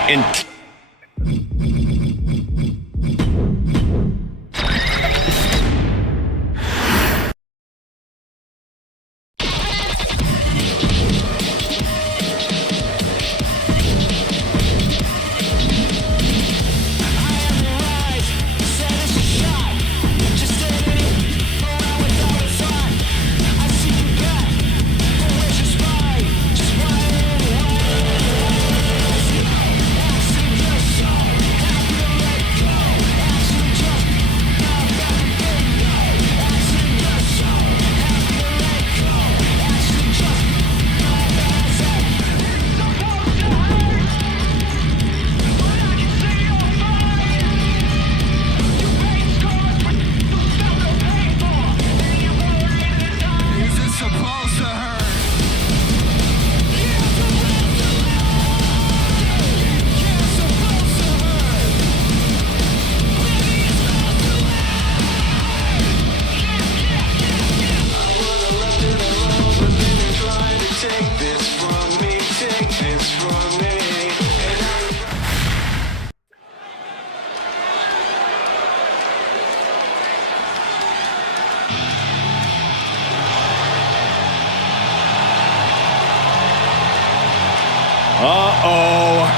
Uh-oh.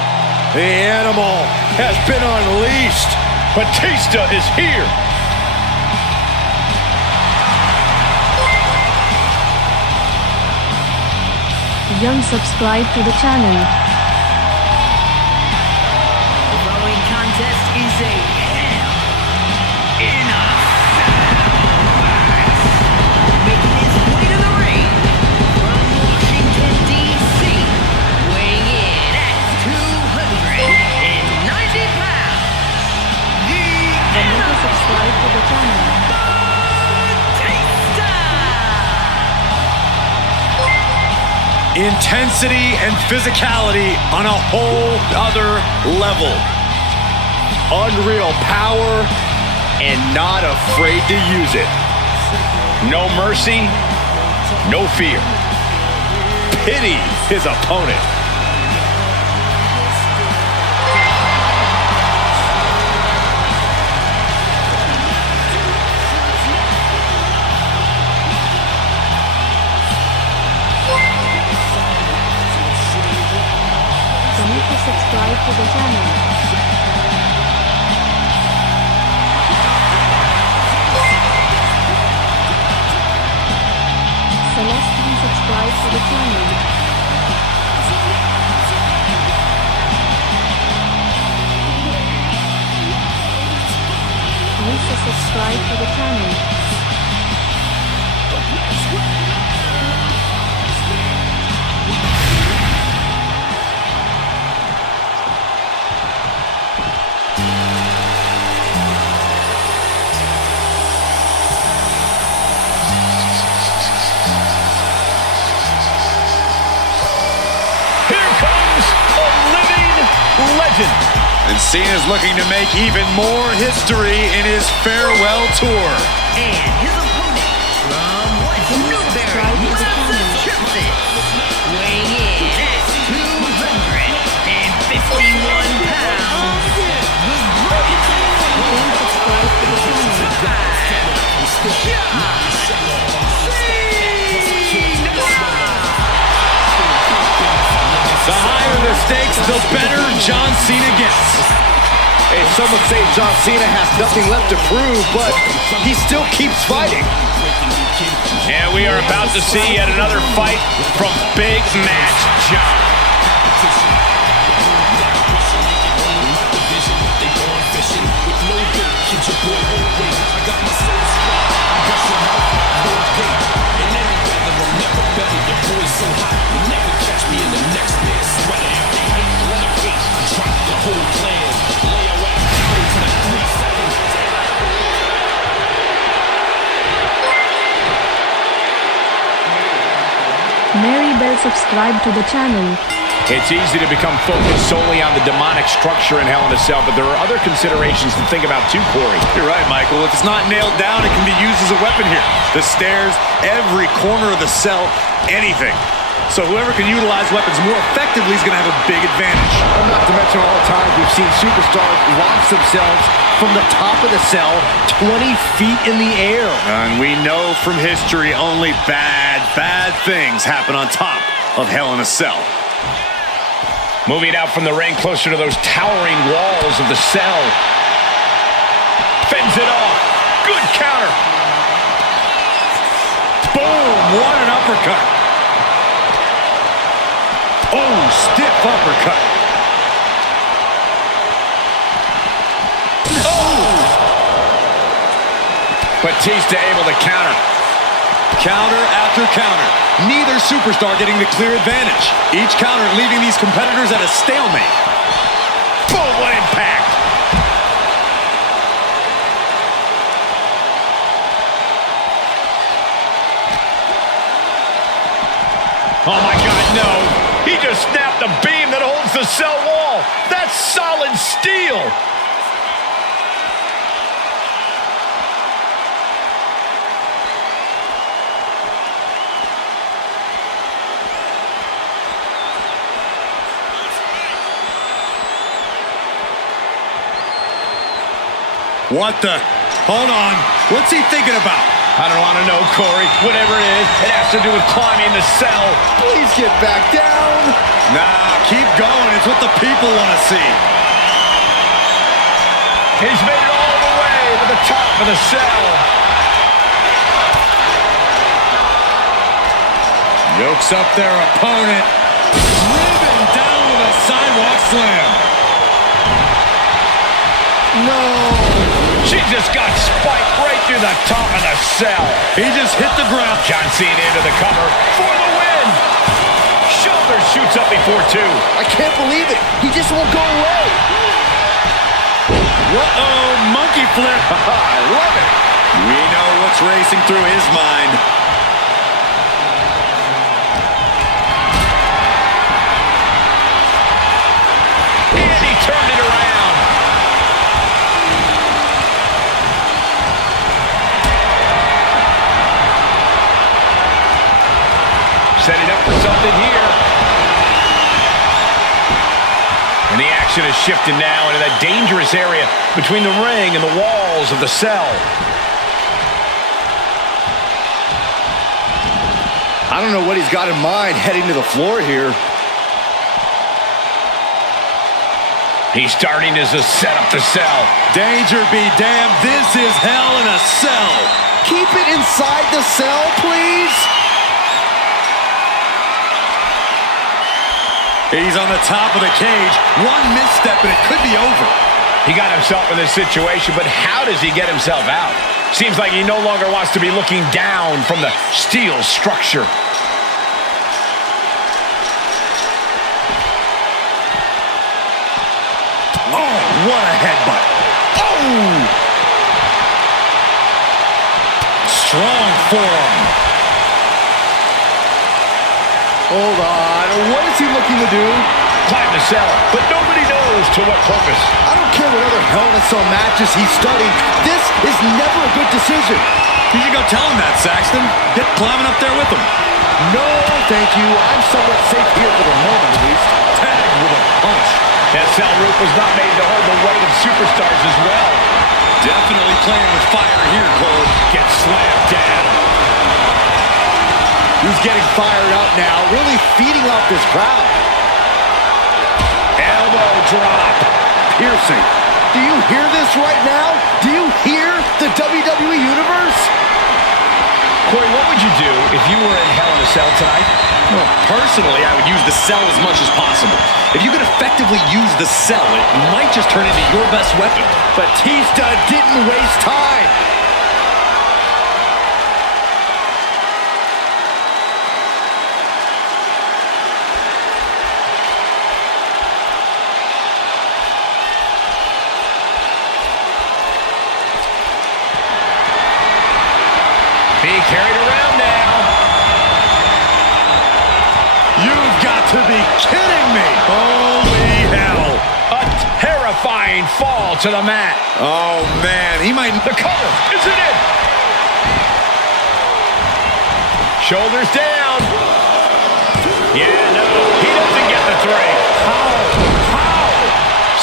The animal has been unleashed. Batista is here. Young, subscribe to the channel. The following contest is a Hell in a Cell match. Making his way to the ring from Washington, D.C., weighing in at 290 pounds, Remember to subscribe to the channel. Intensity and physicality on a whole other level. Unreal power and not afraid to use it. No mercy, no fear. Pity his opponent. Remember to subscribe to the channel. Celestine, subscribe to the channel. Lisa, subscribe to the channel. Here comes a living legend. And Cena's looking to make even more history in his farewell tour. and his opponent from West Newbury, Massachusetts, weighing in at 251 pounds, the great The higher the stakes, the better John Cena gets. Hey, some would say John Cena has nothing left to prove, but he still keeps fighting. And we are about to see yet another fight from Big Match John. Mary Bell, subscribe to the channel. It's easy to become focused solely on the demonic structure in Hell in a Cell, but there are other considerations to think about too, Corey. You're right, Michael. If it's not nailed down, it can be used as a weapon here. The stairs, every corner of the cell, anything. So whoever can utilize weapons more effectively is going to have a big advantage. Not to mention all the times we've seen superstars launch themselves from the top of the cell 20 feet in the air. And we know from history only bad things happen on top of Hell in a Cell. Moving out from the ring closer to those towering walls of the cell. Fends it off. Good counter. Boom! What an uppercut. Oh, stiff uppercut. Oh! Batista able to counter. Counter after counter. Neither superstar getting the clear advantage. Each counter leaving these competitors at a stalemate. Boom, what impact. Oh my God, no. He just snapped the beam that holds the cell wall. That's solid steel. What the? Hold on. What's he thinking about? I don't want to know, Corey. Whatever it is, it has to do with climbing the cell. Please get back down. Nah, keep going. It's what the people want to see. He's made it all the way to the top of the cell. Yokes up their opponent. Driven down with a sidewalk slam. No. She just got spiked right through the top of the cell. He just hit the ground. John Cena into the cover for the win. Shoulder shoots up before two. I can't believe it. He just won't go away. Uh-oh, monkey flip. I love it. We know what's racing through his mind. And he turned it around. Setting up for something here. And the action is shifting now into that dangerous area between the ring and the walls of the cell. I don't know what he's got in mind heading to the floor here. He's starting to set up the cell. Danger be damned. This is hell in a cell. Keep it inside the cell, please. He's on the top of the cage. One misstep and it could be over. He got himself in this situation, but how does he get himself out? Seems like he no longer wants to be looking down from the steel structure. Oh, what a headbutt. Oh! Strong forearm. Hold on. What is he looking to do? Climb the cell, but nobody knows to what purpose. I don't care what other Hell in a Cell matches he's studying. This is never a good decision. You should go tell him that, Saxton. Get climbing up there with him. No, thank you. I'm somewhat safe here for the moment, at least. Tagged with a punch. That cell roof was not made to hold the weight of superstars as well. Definitely playing with fire here, Cole. Gets slammed down. He's getting fired up now, really feeding off this crowd. Elbow drop. Piercing. Do you hear this right now? Do you hear the WWE Universe? Corey, what would you do if you were in Hell in a Cell tonight? Well, personally, I would use the cell as much as possible. If you could effectively use the cell, it might just turn into your best weapon. Batista didn't waste time. Being carried around now. You've got to be kidding me. Holy hell. A terrifying fall to the mat. Oh, man. He might... The cover. Is it in? Shoulders down. Yeah, no. He doesn't get the three. How?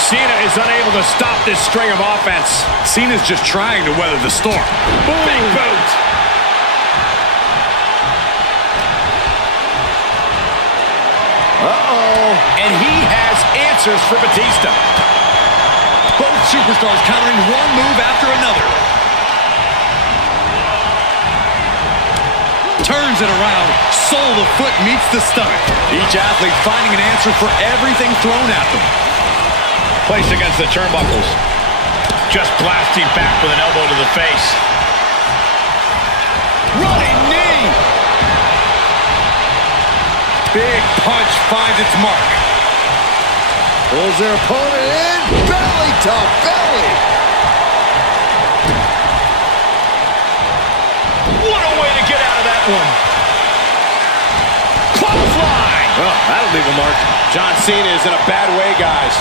Cena is unable to stop this string of offense. Cena's just trying to weather the storm. Boom. Big boot. Uh-oh. And he has answers for Batista. Both superstars countering one move after another. Turns it around. Sole of foot meets the stomach. Each athlete finding an answer for everything thrown at them. Placed against the turnbuckles. Just blasting back with an elbow to the face. Running knee. Big punch finds its mark. Pulls their opponent in. Belly to belly. What a way to get out of that one. Clothesline. Oh, that'll leave a mark. John Cena is in a bad way, guys.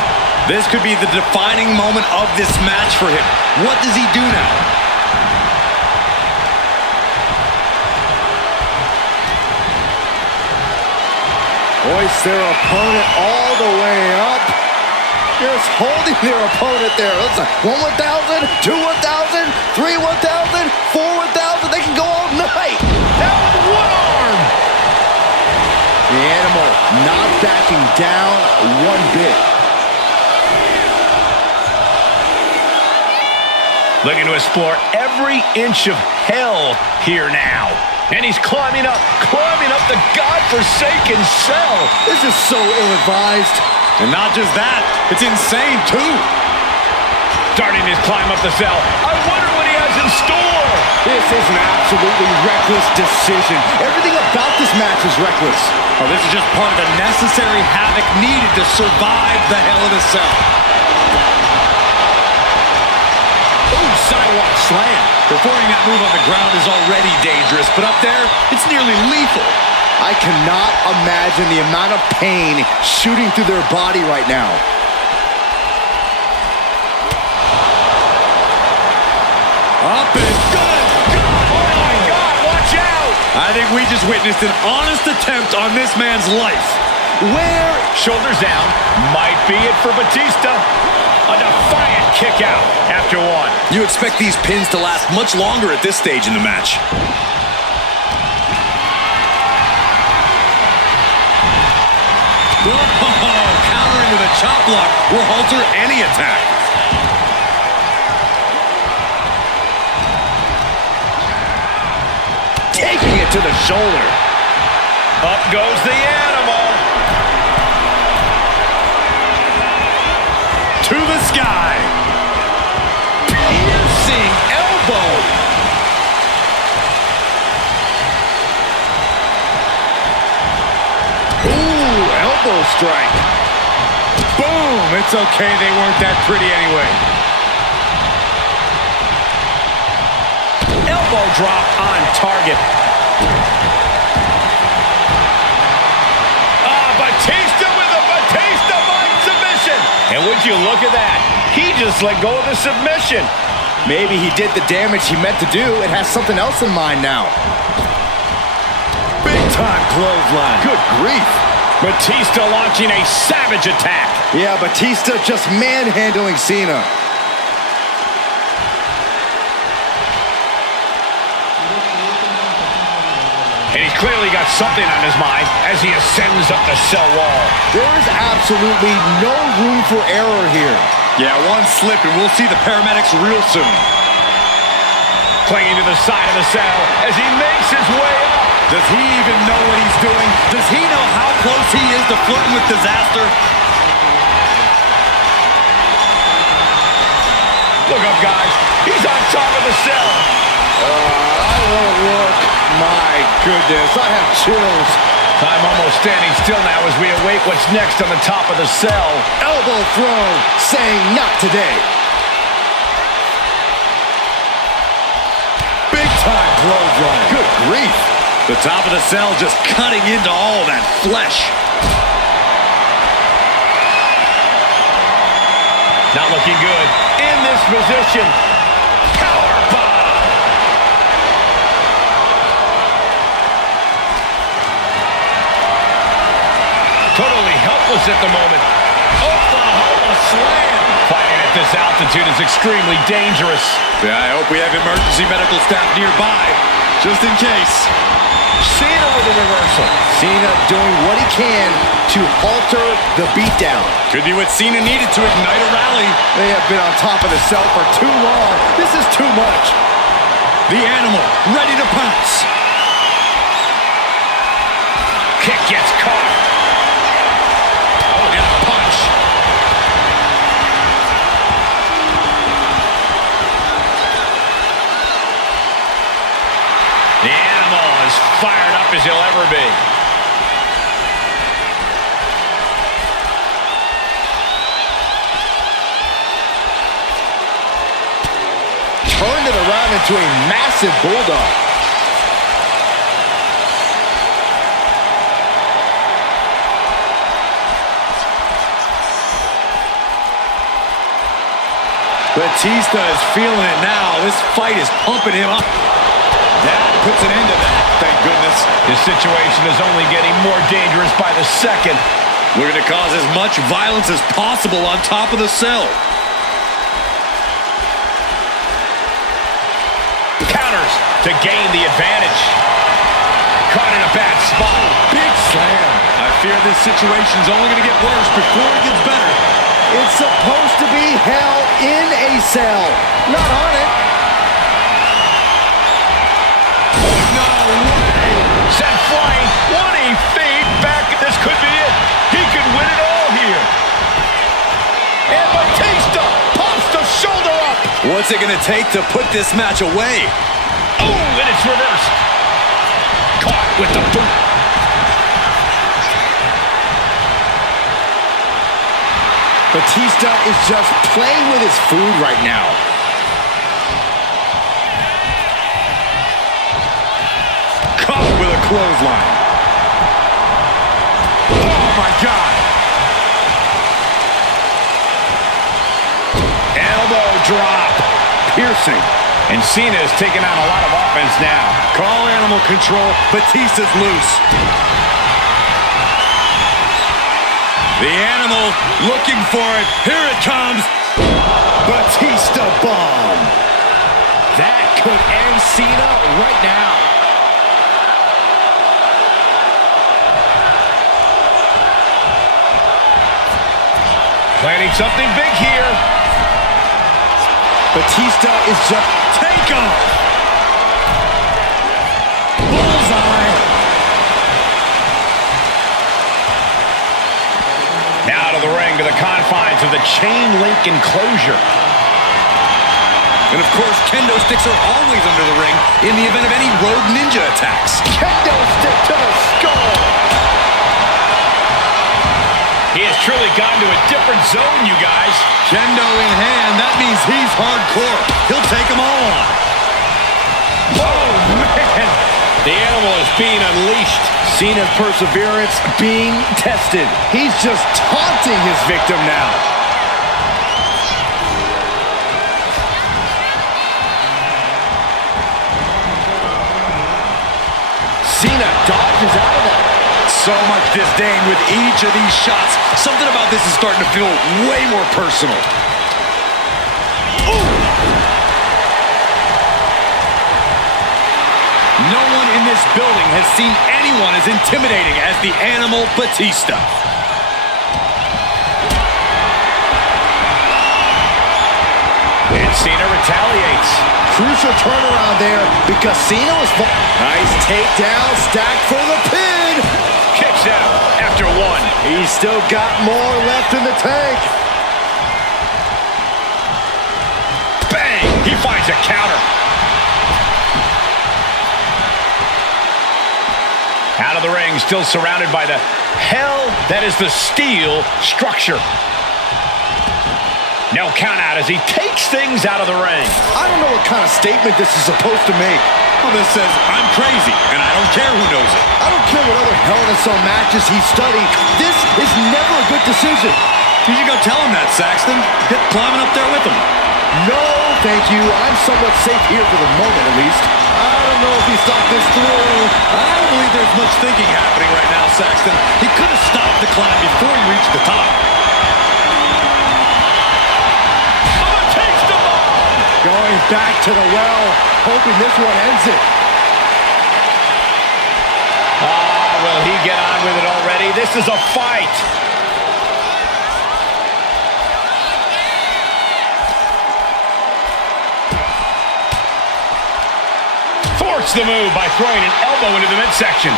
This could be the defining moment of this match for him. What does he do now? Hoist their opponent all the way up. Just holding their opponent there. Looks like 1 1,000, 2 1,000, 3 1,000, 4 1,000. something they can go all night. Down with one arm. The Animal not backing down one bit. Looking to explore every inch of hell here now. And he's climbing up the godforsaken cell. This is so ill-advised. And not just that, it's insane too. Starting his climb up the cell. I wonder what he has in store. This is an absolutely reckless decision. Everything about this match is reckless. Oh, this is just part of the necessary havoc needed to survive the Hell in a Cell. Ooh, sidewalk slam. Performing that move on the ground is already dangerous, but up there, it's nearly lethal. I cannot imagine the amount of pain shooting through their body right now. Up and good. Oh my God, watch out. I think we just witnessed an honest attempt on this man's life. Where? Shoulders down. Might be it for Batista. A defiant kick out after one. You expect these pins to last much longer at this stage in the match. Oh, countering with a chop block will halter any attack. Taking it to the shoulder. Up goes the Animal. To the sky. Piercing elbow. Ooh, elbow strike. Boom. It's okay. They weren't that pretty anyway. Elbow drop on target. Batista with a Batista mind submission. And would you look at that? He just let go of the submission. Maybe he did the damage he meant to do and has something else in mind now. Big time clothesline. Good grief. Batista launching a savage attack. Yeah, Batista just manhandling Cena. And he's clearly got something on his mind as he ascends up the cell wall. There is absolutely no room for error here. Yeah, one slip and we'll see the paramedics real soon. Clinging to the side of the cell as he makes his way up. Does he even know what he's doing? Does he know how close he is to flirting with disaster? Look up, guys. He's on top of the cell. I won't look. My goodness, I have chills. I'm almost standing still now as we await what's next on the top of the cell. Elbow throw, saying not today. Big time clothesline. Good grief. The top of the cell just cutting into all that flesh. Not looking good. In this position. Powerbomb. Totally helpless at the moment. Oklahoma slam. Fighting at this altitude is extremely dangerous. Yeah, I hope we have emergency medical staff nearby, just in case. Cena with a reversal. Cena doing what he can to alter the beatdown. Could be what Cena needed to ignite a rally. They have been on top of the cell for too long. This is too much. The Animal ready to pounce. Kick gets caught. Oh, and a punch. The Animal is fired up as he'll ever be. Turned it around into a massive bulldog. Batista is feeling it now. This fight is pumping him up. That puts an end to that, thank goodness. His situation is only getting more dangerous by the second. Looking to cause as much violence as possible on top of the cell. Counters to gain the advantage. Caught in a bad spot. Big slam. I fear this situation's only going to get worse before it gets better. It's supposed to be hell in a cell, not on it. No way. Sent flying 20 feet back. This could be it. He could win it all here. And Batista pops the shoulder up. What's it going to take to put this match away? Oh, and it's reversed. Caught with the boot. Batista is just playing with his food right now. Caught with a clothesline. Oh, my God. Elbow drop. Piercing. And Cena is taking on a lot of offense now. Call animal control. Batista's loose. The animal looking for it. Here it comes. Batista bomb. That could end Cena right now. Planning something big here. Batista is just Takeoff. Bullseye. Now to the ring, to the confines of the chain link enclosure. And of course, kendo sticks are always under the ring in the event of any rogue ninja attacks. kendo stick to the skull. He has truly gone to a different zone, you guys. Kendo in hand. That means he's hardcore. He'll take them all on. Oh, man. The animal is being unleashed. Cena's perseverance being tested. He's just taunting his victim now. Cena dodges out of that. So much disdain with each of these shots. Something about this is starting to feel way more personal. Ooh. No one in this building has seen anyone as intimidating as the animal Batista. And Cena retaliates. Crucial turnaround there because Cena was... Nice takedown, stacked for the pin. Kicks out after one. He's still got more left in the tank. Bang! He finds a counter. Out of the ring, still surrounded by the hell that is the steel structure. No count out as he takes things out of the ring. I don't know what kind of statement this is supposed to make. Well, this says, I'm crazy, and I don't care who knows it. I don't care what other Hell in a Cell matches he studied. This is never a good decision. You should go tell him that, Saxton. Get climbing up there with him. No, thank you. I'm somewhat safe here for the moment, at least. I don't know if he thought this through. I don't believe there's much thinking happening right now, Saxton. He could have stopped the climb before he reached the top. Going back to the well, hoping this one ends it. Will he get on with it already? This is a fight. Force the move by throwing an elbow into the midsection.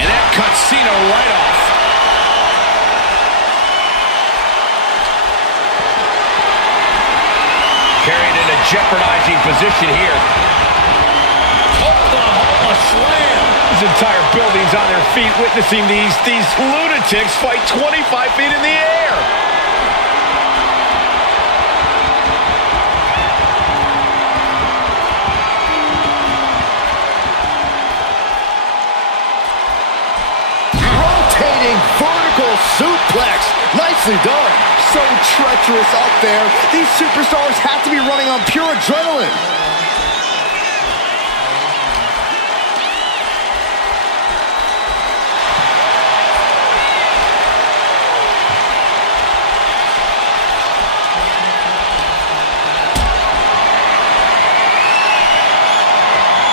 And that cuts Cena right off. Carried in a jeopardizing position here. Oklahoma slam. This entire building's on their feet witnessing these lunatics fight 25 feet in the air. Rotating vertical suplex. Nicely done. So treacherous up there. These superstars have to be running on pure adrenaline.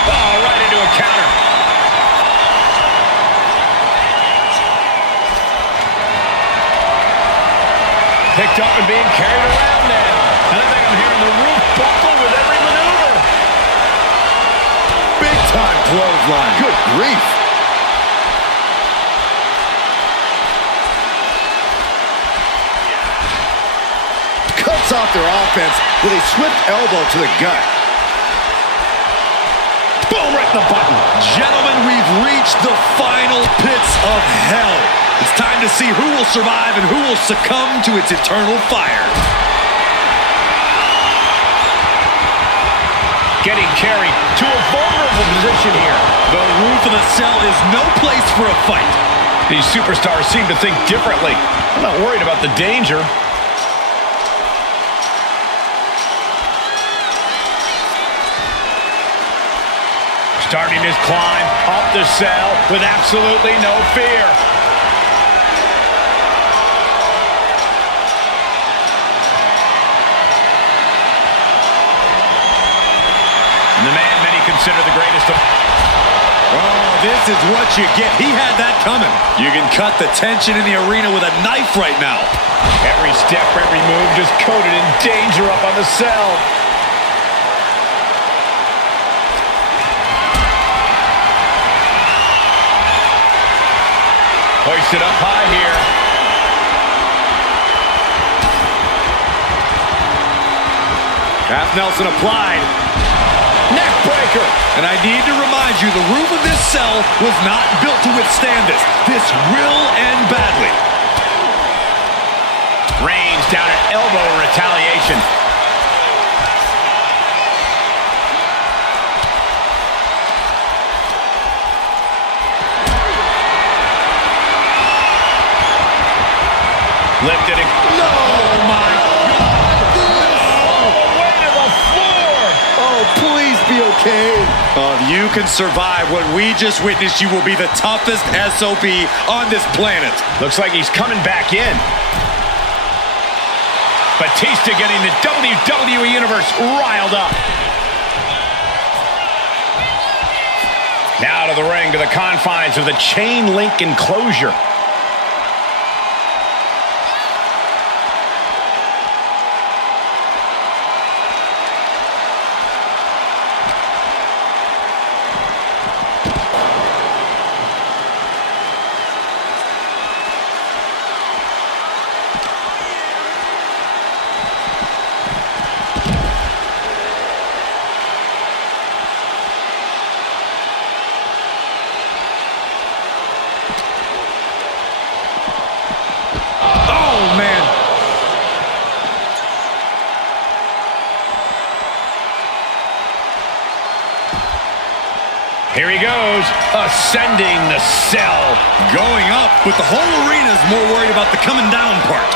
Oh, right into a counter. Picked up and being carried around now. And I think I'm hearing the roof buckle with every maneuver. Big time clothesline. Good grief. Cuts off their offense with a swift elbow to the gut. Boom, right in the button. Gentlemen, we've reached the final pits of hell. It's time to see who will survive and who will succumb to its eternal fire. Getting carried to a vulnerable position here. The roof of the cell is no place for a fight. These superstars seem to think differently. I'm not worried about the danger. Starting his climb up the cell with absolutely no fear. And the man many consider the greatest of... Oh, this is what you get. He had that coming. You can cut the tension in the arena with a knife right now. Every step, every move just coated in danger up on the cell. Hoisted up high here. Half Nelson applied. Neck breaker. And I need to remind you, the roof of this cell was not built to withstand this. This will end badly. Reigns down an elbow in retaliation. Lifted it. No! Oh, my God! Oh, way to the floor! Oh, please be okay. If you can survive what we just witnessed, you will be the toughest SOB on this planet. Looks like he's coming back in. Batista getting the WWE Universe riled up. Now to the ring, to the confines of the chain link enclosure. Here he goes, ascending the cell. Going up, but the whole arena is more worried about the coming down part.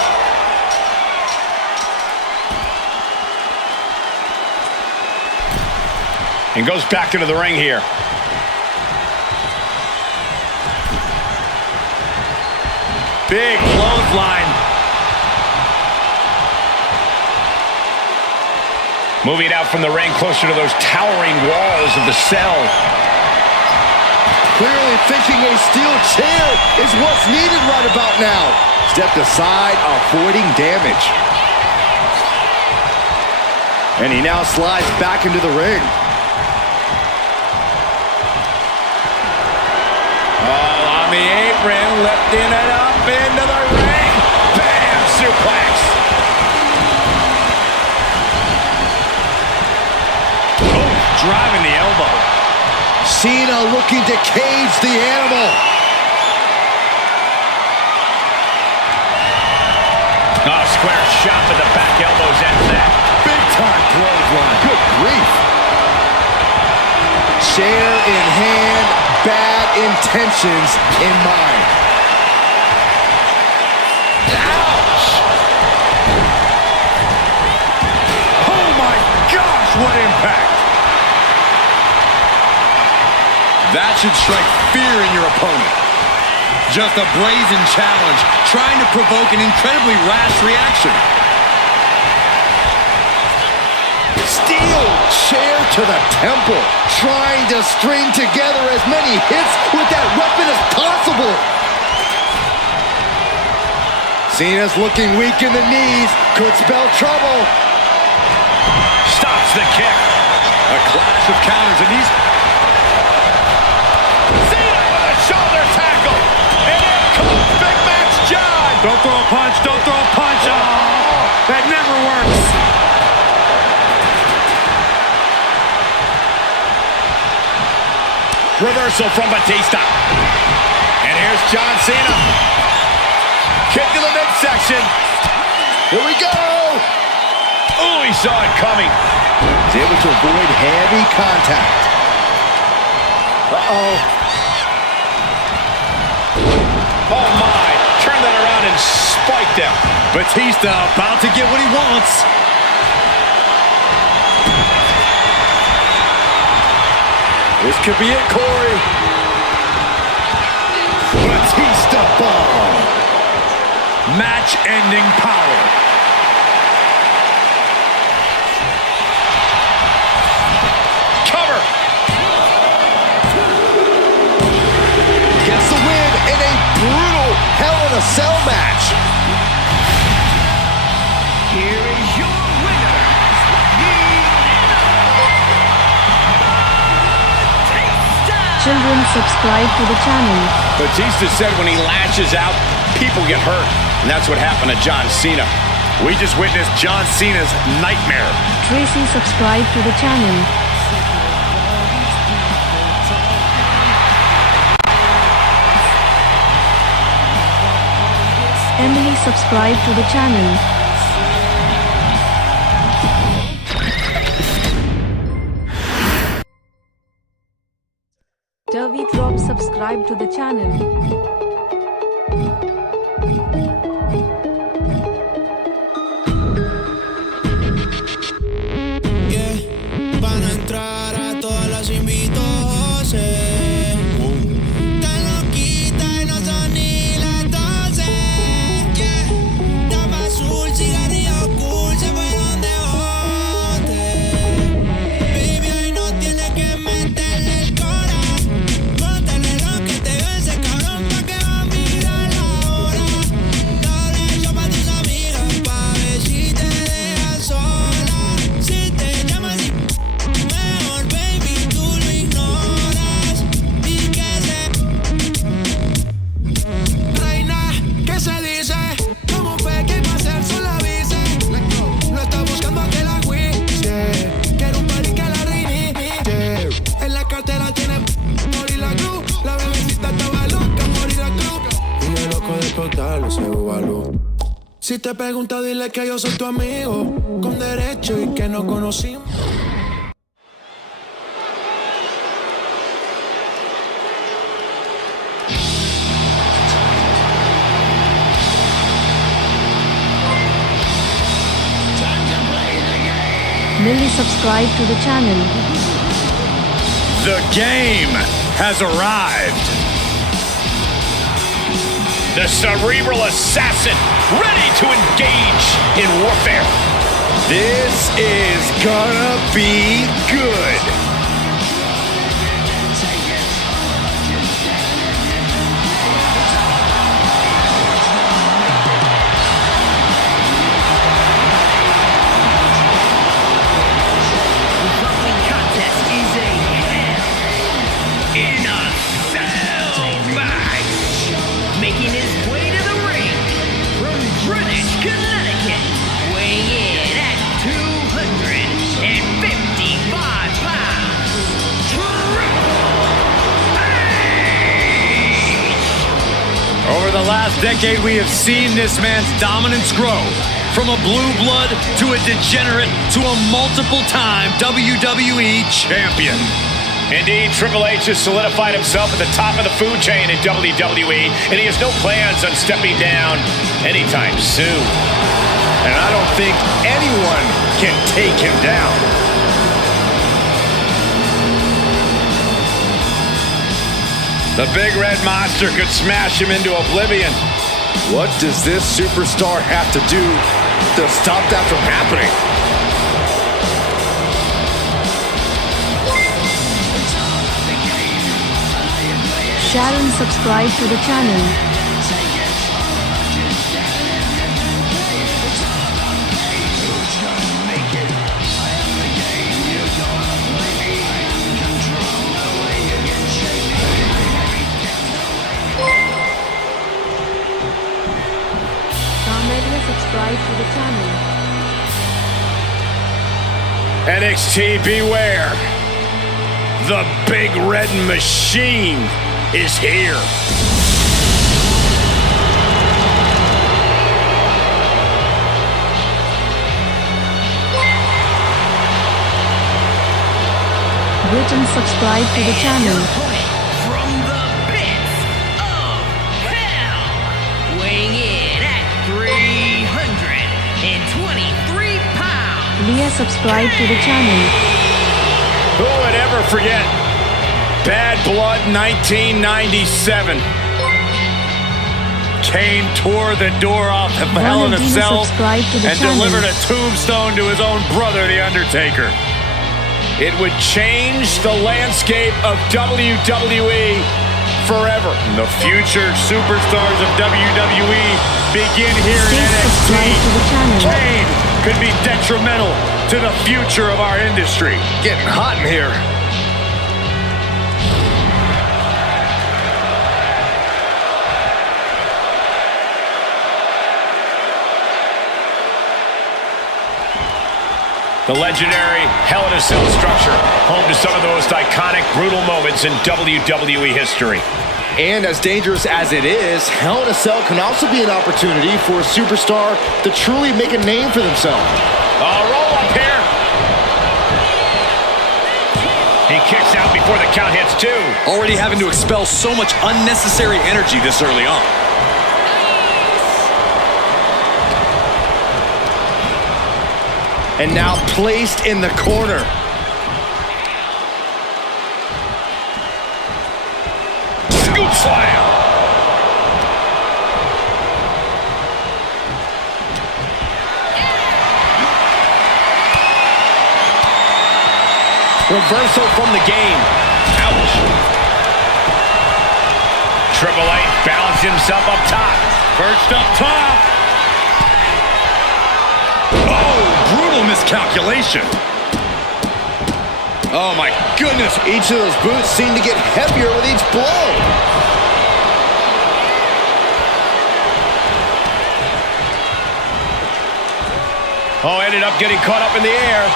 And goes back into the ring here. Big clothesline. Moving it out from the ring closer to those towering walls of the cell. Clearly thinking a steel chair is what's needed right about now. Stepped aside, avoiding damage. And he now slides back into the ring. All on the apron, lifting it up into the ring. Bam! Suplex. Oh, driving the elbow. Cena looking to cage the animal. Oh, square shot with the back elbows ends that. Big time clothesline. Good grief. Chair in hand, bad intentions in mind. Ouch! Oh my gosh, what impact! That should strike fear in your opponent. Just a brazen challenge, trying to provoke an incredibly rash reaction. Steel chair to the temple. Trying to string together as many hits with that weapon as possible. Cena's looking weak in the knees. Could spell trouble. Stops the kick. A clash of counters, and he's... Cena with a shoulder tackle. And in comes Big Match John. Don't throw a punch. Don't throw a punch. Oh, that never works. Reversal from Batista. And here's John Cena. Kick to the midsection. Here we go. Oh, he saw it coming. He's able to avoid heavy contact. Uh-oh. Oh, my. Turn that around and spiked him. Batista about to get what he wants. This could be it, Corey. Batista bomb. Match-ending power. Cover. Gets the win in a brutal Hell in a Cell match. Here is your winner, Children, subscribe to the channel. Batista said when he lashes out, people get hurt. And that's what happened to John Cena. We just witnessed John Cena's nightmare. Tracy, subscribe to the channel. Emily, subscribe to the channel. David Rob, subscribe to the channel. Van a entrar a todas las invito, José. Tan loquita y no son ni las 12. Tapa azul, cigarrillo cool, se fueron de bote. Baby, hoy no tienes que meterle el cora. Póntale lo que te dio ese cabrón pa' que va a mirar la hora. Doble yo pa' tus amigas pa' ver si te dejas sola. Si te llamas y mejor, baby, tú lo ignoras. Y que se... Reina, ¿qué se dice? ¿Cómo fue que iba a ser su la visa? No está buscando que la juicie. Quiero un party que la reinicie. En la cartera tiene morir la cruz. La bebecita estaba loca, morir la cruz. Y yo loco de explotarlo, ese bubalú. Si te pregunta, dile que yo soy tu amigo, con derecho y que no conocimos. Millie, subscribe to the channel. The game has arrived. The cerebral assassin, ready to engage in warfare. This is gonna be good. contest is a Hell in a Cell match. Making his way to the ring from Greenwich, Connecticut, weighing in at 255 pounds, Over the last decade, we have seen this man's dominance grow. From a blue blood to a degenerate to a multiple-time WWE champion. Indeed, Triple H has solidified himself at the top of the food chain in WWE, and he has no plans on stepping down anytime soon. And I don't think anyone can take him down. The big red monster could smash him into oblivion. What does this superstar have to do to stop that from happening? Sharon, subscribe to the channel. Subscribe to the channel. NXT, beware. The big red machine is here. Britain, subscribe to the channel. From the pits of hell, weighing in at 323 pounds. Leah, subscribe to the channel. Who would ever forget Bad Blood 1997? Kane tore the door off of Hell in a Cell and delivered a tombstone to his own brother, The Undertaker. It would change the landscape of WWE forever. The future superstars of WWE begin here in NXT. Kane could be detrimental to the future of our industry. Getting hot in here. The legendary Hell in a Cell structure, home to some of the most iconic, brutal moments in WWE history. And as dangerous as it is, Hell in a Cell can also be an opportunity for a superstar to truly make a name for themselves. Roll up here. He kicks out before the count hits two. Already having to expel so much unnecessary energy this early on. And now placed in the corner. Scoop slam. Reversal from the game. Ouch. Triple H balanced himself up top. First up top. Brutal miscalculation. Oh my goodness, each of those boots seem to get heavier with each blow. Oh, ended up getting caught up in the air.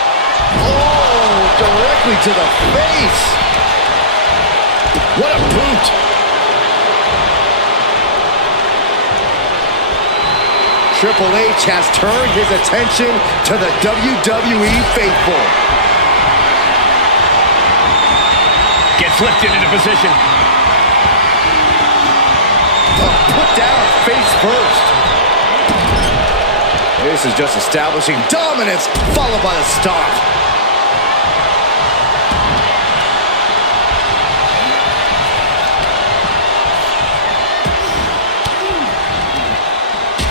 Oh, directly to the face. What a boot. Triple H has turned his attention to the WWE faithful. Gets lifted into position. Put down face first. This is just establishing dominance, followed by a stop.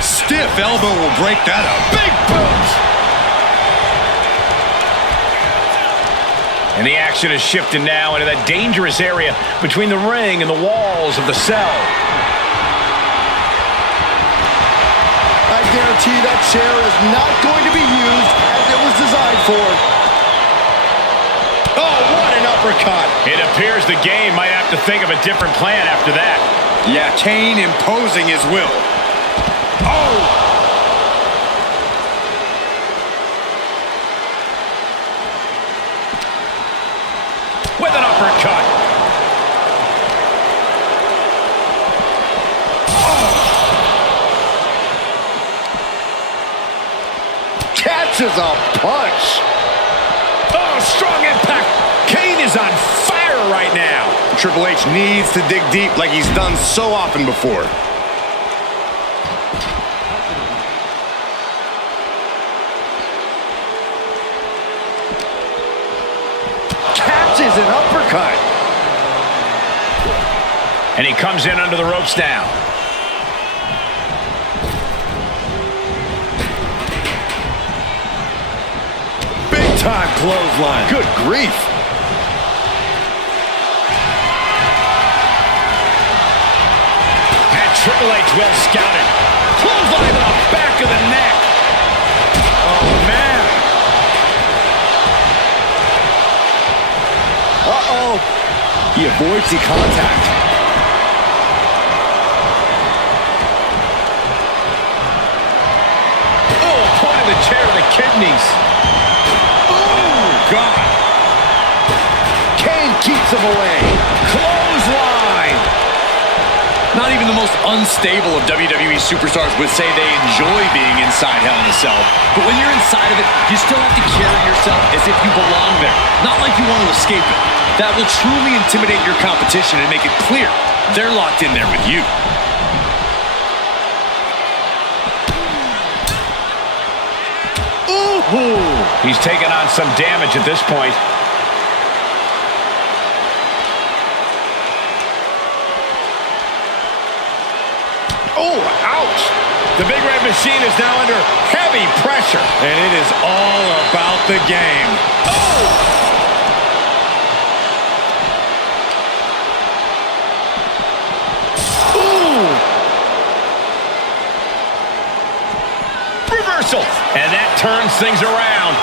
Stiff elbow will break that up. Big boot! And the action is shifted now into that dangerous area between the ring and the walls of the cell. I guarantee that chair is not going to be used as it was designed for. Oh, what an uppercut. It appears the game might have to think of a different plan after that. Yeah, Kane imposing his will. Oh! With an uppercut. Catches a punch. Oh, strong impact. Kane is on fire right now. Triple H needs to dig deep like he's done so often before. Catches an uppercut. And he comes in under the ropes now. Big time clothesline. Good grief. Triple H well scouted. Clothesline to the back of the neck. Oh, man. Uh-oh. He avoids the contact. Oh, applying the chair to the kidneys. Oh, God. Kane keeps him away. Clothesline. Not even the most unstable of WWE superstars would say they enjoy being inside Hell in a Cell. But when you're inside of it, you still have to carry yourself as if you belong there. Not like you want to escape it. That will truly intimidate your competition and make it clear they're locked in there with you. Ooh. He's taking on some damage at this point. Oh, ouch! The Big Red Machine is now under heavy pressure. And it is all about the game. Oh! Reversal, and that turns things around.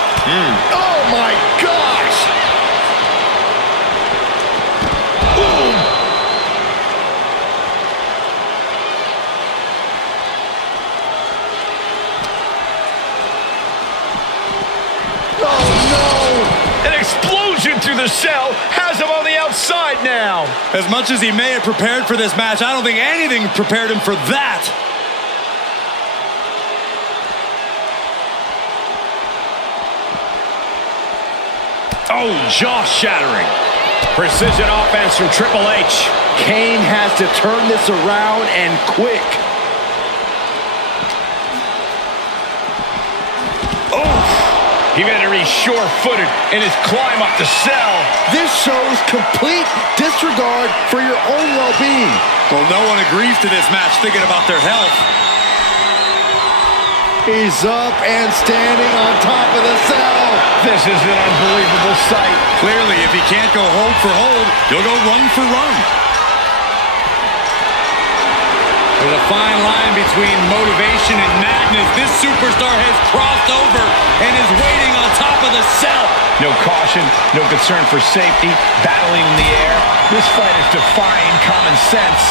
Oh, my gosh. Boom. Oh, no. An explosion through the cell has him on the outside now. As much as he may have prepared for this match, I don't think anything prepared him for that. Oh, jaw-shattering. Precision offense from Triple H. Kane has to turn this around and quick. Oh, he better be sure-footed in his climb up the cell. This shows complete disregard for your own well-being. Well, no one agrees to this match thinking about their health. He's up and standing on top of the cell. This is an unbelievable sight. Clearly, if he can't go hold for hold, he'll go run for run. There's a fine line between motivation and madness. This superstar has crossed over and is waiting on top of the cell. No caution, no concern for safety, battling in the air. This fight is defying common sense.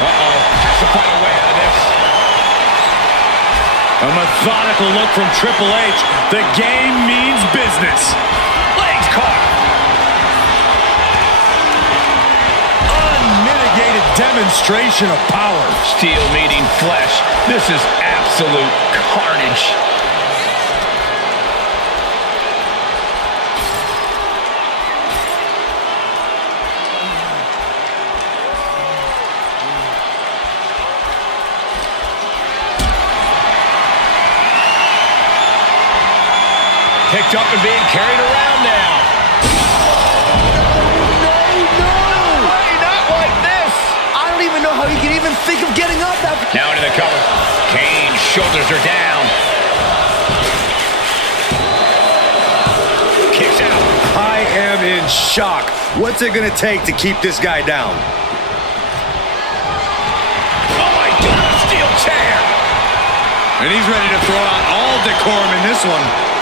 Uh-oh, has to find a way out of this. A methodical look from Triple H. The game means business. Legs caught. Unmitigated demonstration of power. Steel meeting flesh. This is absolute carnage. Picked up and being carried around now. No way, not like this. I don't even know how he can even think of getting up after. Now into the cover. Kane's shoulders are down. Kicks out. I am in shock. What's it going to take to keep this guy down? Oh my God, a steel chair. And he's ready to throw out all decorum in this one.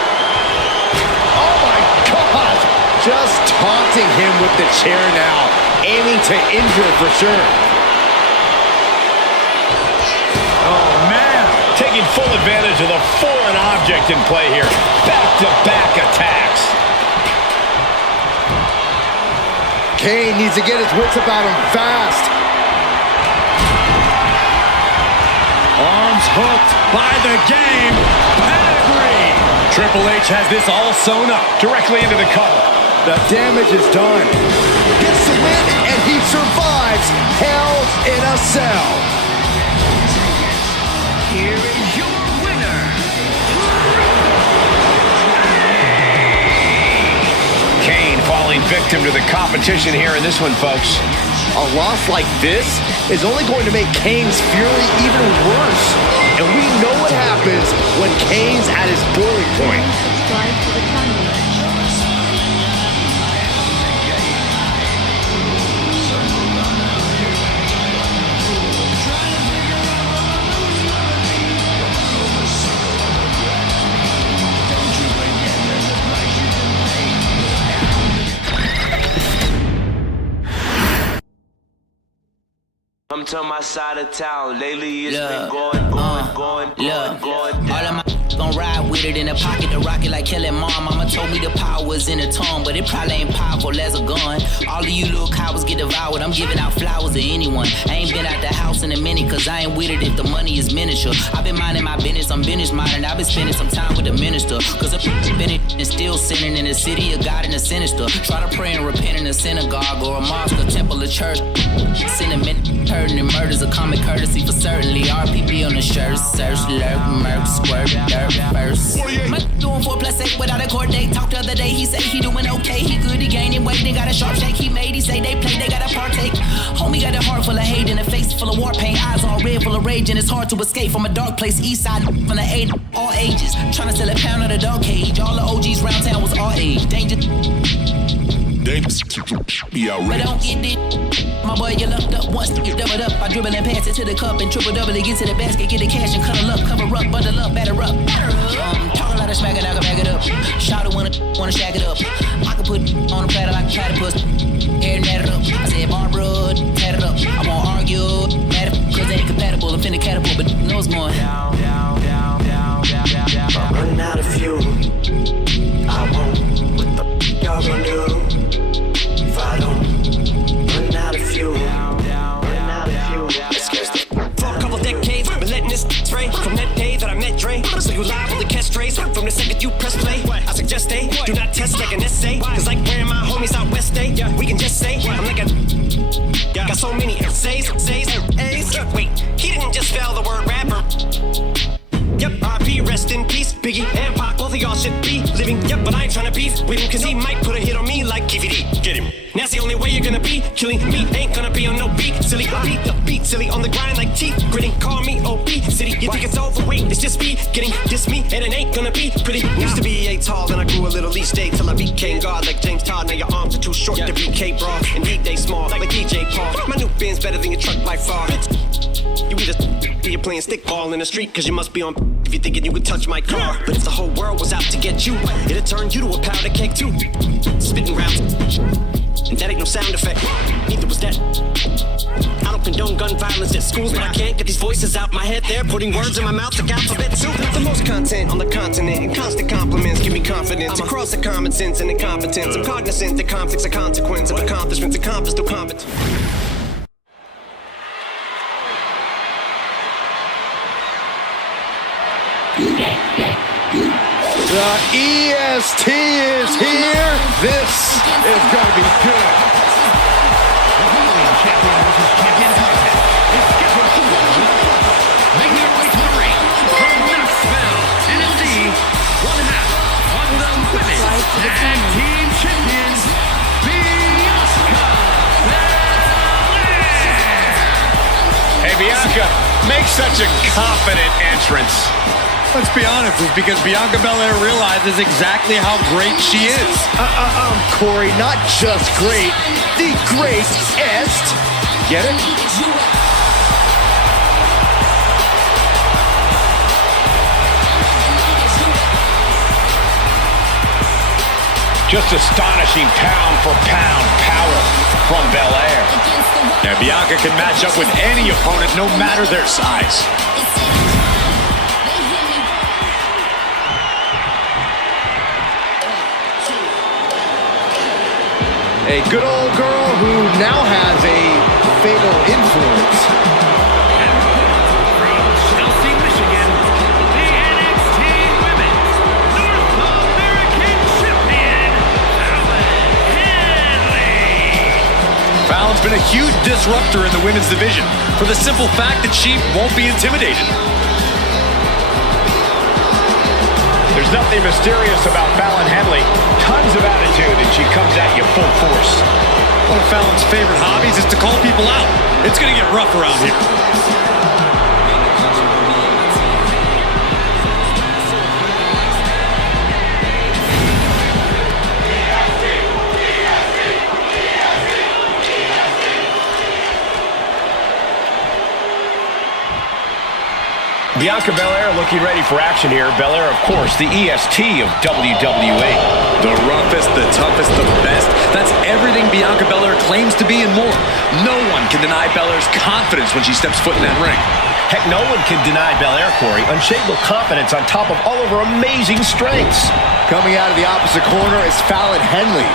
Just taunting him with the chair now, aiming to injure for sure. Oh, man. Taking full advantage of the foreign object in play here. Back-to-back attacks. Kane needs to get his wits about him fast. Arms hooked by the game. Pedigree. Triple H has this all sewn up. Directly into the cover. The damage is done. Gets the win, and he survives Hell in a Cell. Here is your winner. Kane falling victim to the competition here in this one, folks. A loss like this is only going to make Kane's fury even worse. And we know what happens when Kane's at his boiling point. Subscribe to the channel. I'm to my side of town. Lately it's been going down. All of my gon' ride with it in the pocket, the rocket like Kelly Mom. Mama told me the power was in the tongue, but it probably ain't powerful as a gun. All of you little cowards get devoured. I'm giving out flowers to anyone. I ain't been out the house in a minute, cause I ain't with it if the money is miniature. I've been minding my business, I'm business minding. I've been spending some time with the minister, cause I've been and still sinning in the city of God and the sinister. Try to pray and repent in a synagogue or a mosque or temple or church. Sentiment, hurting and murders, a common courtesy for certainly. RPP on the shirt, search, lurk, murk, squirt, dirt, first. My doing 4+8 without a court date. Talked the other day, he said he doing okay. He good, he gaining weight, they got a sharp shake. He made, he say they play, they gotta partake. Homie got a heart full of hate and a face full of war paint. Eyes all red, full of rage, and it's hard to escape from a dark place. East side, from the 8, all ages. Trying to sell a pound of the dog cage. All the OGs round town was all age. Danger. But don't get it. My boy, you lucked up once, you doubled up. I dribble and pass it to the cup and triple double it. Get to the basket, get the cash and cuddle up. Cover up, bundle up, batter up. Talk a lot of smack it, I can back it up. Shout it, wanna shack it up. I can put on a platter like a platypus. Hair and mat it up. I said, Barbara, tat it up. I won't argue, mad it, cause they ain't compatible. I'm finna catapult, but no, it's going down, down, down, down, down, down, down. I'm running out of fuel. I won't. What the y'all gonna do? If I don't run out of fuel, for a couple decades, been letting this stray from that day that I met Dre. So you live on the catch strays from the second you press play. I suggest they do not test like an essay. Cause like where my homies out west day, we can just say I'm like a got so many essays, A's. Wait, he didn't just spell the word rapper. Yep, RP, rest in peace. Biggie and Pac, both of y'all should be living. Yep, but I ain't tryna beef with him, cause he might put a hit on me like KVD. Get him. That's the only way you're gonna be. Killing me ain't gonna be on no beat. Silly, beat the beat, silly on the grind like teeth. Gritting, call me OB. City, you think it's overweight? It's just me getting diss me, and it ain't gonna be pretty. Used to be 8 tall, then I grew a little each day till I became God like James Todd. Now your arms are too short to be K-Bra, and they small like DJ Paul. My new Benz better than your truck by far. You either you're playing stickball in the street, cause you must be on if you're thinking you could touch my car. But if the whole world was out to get you, it'd turn you to a powder cake too. Spitting rounds, and that ain't no sound effect. Neither was that. I don't condone gun violence at schools, but I can't get these voices out my head. They're putting words in my mouth like alphabet soup. The most content on the continent, and constant compliments give me confidence. Across the common sense and incompetence, I'm cognizant that conflicts are consequence of accomplishments accomplished through competence. The EST is here. This is going to be good. The heavyweight champion versus champion contest is scheduled to making her way to the ring from Knoxville, Tennessee, one half of the women's tag team champions, Bianca Belair. Hey, Bianca, make such a confident entrance. Let's be honest, it's because Bianca Belair realizes exactly how great she is. Corey, not just great, the greatest. Get it? Just astonishing pound for pound power from Belair. Now, Bianca can match up with any opponent, no matter their size. A good old girl who now has a fatal influence. From Chelsea, Michigan, the NXT Women's North American Champion, Fallon Henley. Fallon's been a huge disruptor in the women's division for the simple fact that she won't be intimidated. There's nothing mysterious about Fallon Henley. Tons of attitude, and she comes at you full force. One of Fallon's favorite hobbies is to call people out. It's going to get rough around here. Bianca Belair looking ready for action here. Belair, of course, the EST of WWE. The roughest, the toughest, the best. That's everything Bianca Belair claims to be and more. No one can deny Belair's confidence when she steps foot in that ring. Heck, no one can deny Belair, Corey. Unshakable confidence on top of all of her amazing strengths. Coming out of the opposite corner is Fallon Henley,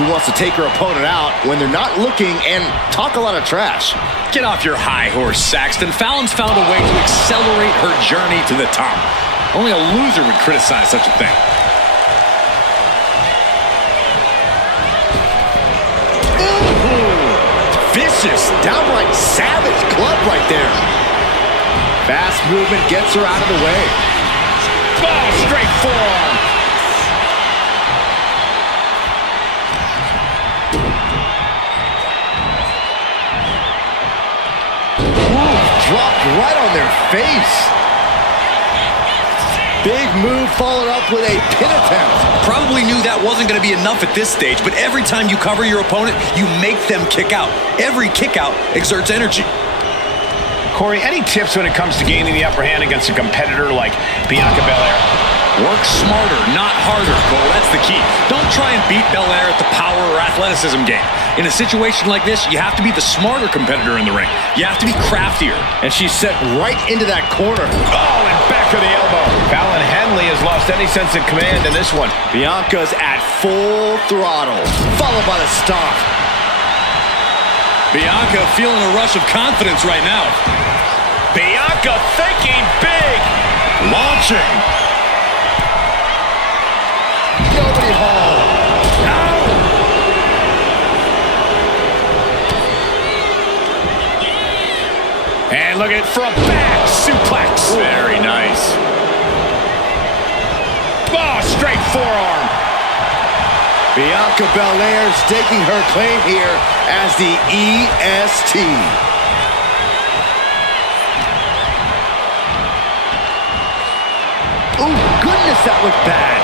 who wants to take her opponent out when they're not looking and talk a lot of trash. Get off your high horse, Saxton. Fallon's found a way to accelerate her journey to the top. Only a loser would criticize such a thing. Vicious, downright savage club right there. Fast movement gets her out of the way. Oh, straight forearm. Dropped right on their face. Big move followed up with a pin attempt. Probably knew that wasn't going to be enough at this stage, but every time you cover your opponent, you make them kick out. Every kick out exerts energy. Corey, any tips when it comes to gaining the upper hand against a competitor like Bianca Belair? Work smarter, not harder, Cole. That's the key. Don't try and beat Belair at the power or athleticism game. In a situation like this, you have to be the smarter competitor in the ring. You have to be craftier. And she's set right into that corner. Oh, and back of the elbow. Fallon Henley has lost any sense of command in this one. Bianca's at full throttle, followed by the stomp. Bianca feeling a rush of confidence right now. Bianca thinking big. Launching. Nobody home. And look at it from back suplex. Very nice. Oh, straight forearm. Bianca Belair staking her claim here as the EST. Oh, goodness, that looked bad.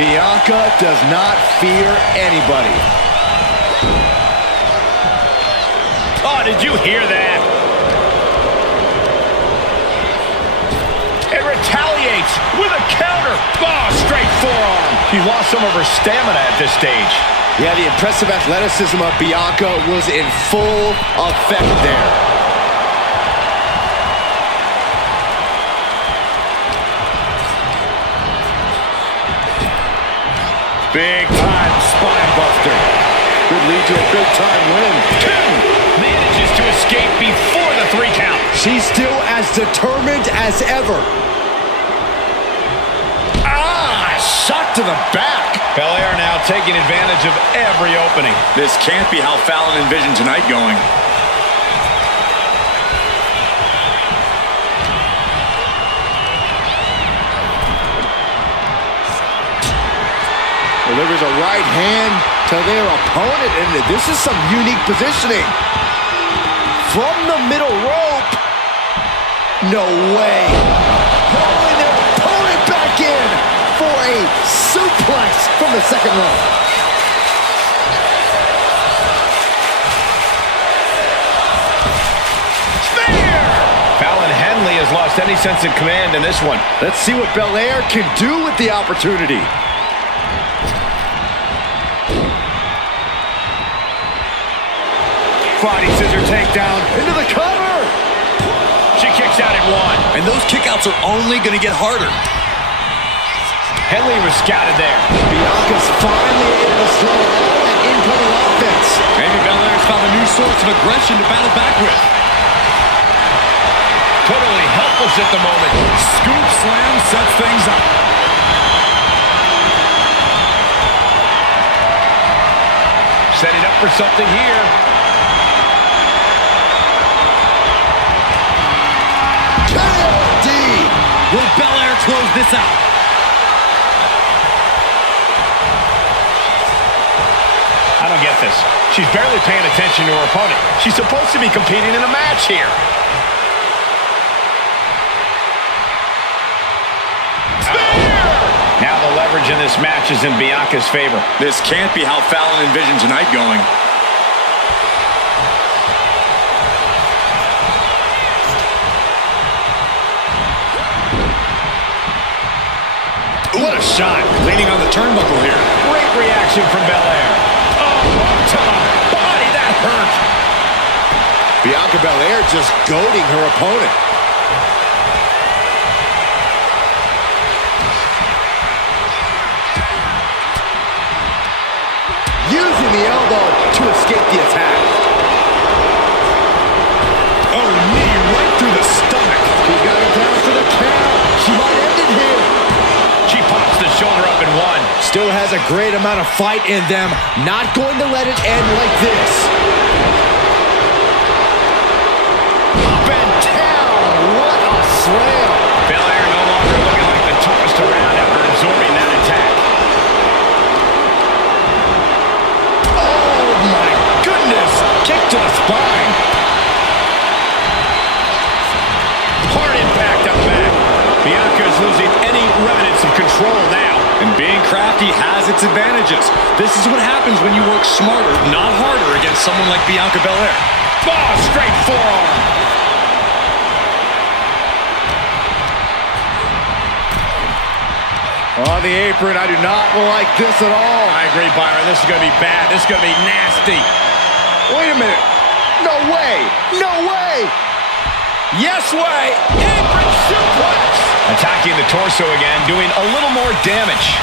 Bianca does not fear anybody. Oh, did you hear that? It retaliates with a counter. Oh, straight forearm. She lost some of her stamina at this stage. Yeah, the impressive athleticism of Bianca was in full effect there. Big time spine buster. Could lead to a big time win. Manages to escape before the 3 count. She's still as determined as ever. Shot to the back. Belair now taking advantage of every opening. This can't be how Fallon envisioned tonight going. Delivers a right hand to their opponent, and this is some unique positioning. From the middle rope. No way. Pulling their opponent back in for a suplex from the second rope. Spear! Fallon Henley has lost any sense of command in this one. Let's see what Belair can do with the opportunity. Body scissor takedown. Into the cover. She kicks out at 1. And those kickouts are only going to get harder. Henley was scouted there. Bianca's finally able to slow all that incoming offense. Maybe Belair's found a new source of aggression to battle back with. Totally helpless at the moment. Scoop slam sets things up. Setting up for something here. Will Belair close this out? I don't get this. She's barely paying attention to her opponent. She's supposed to be competing in a match here. Now the leverage in this match is in Bianca's favor. This can't be how Fallon envisioned tonight going. What a shot. Leaning on the turnbuckle here. Great reaction from Belair. Oh, to the body. That hurt. Bianca Belair just goading her opponent. Using the elbow to escape the attack. Oh, knee right through the stomach. She's got it down for the count. She might end it here. She pops the shoulder up and one. Still has a great amount of fight in them. Not going to let it end like this. Up and down. What a slam. Belair no longer looking like the toughest around after absorbing that attack. Oh my goodness. Kick to the spine. Hard impact up back. Bianca is losing any remnants of control now. And being crafty has its advantages. This is what happens when you work smarter, not harder, against someone like Bianca Belair. Oh, straight forearm. On the apron, I do not like this at all. I agree, Byron. This is going to be bad. This is going to be nasty. Wait a minute. No way. No way. Yes way. Apron suplex. Attacking the torso again, doing a little more damage.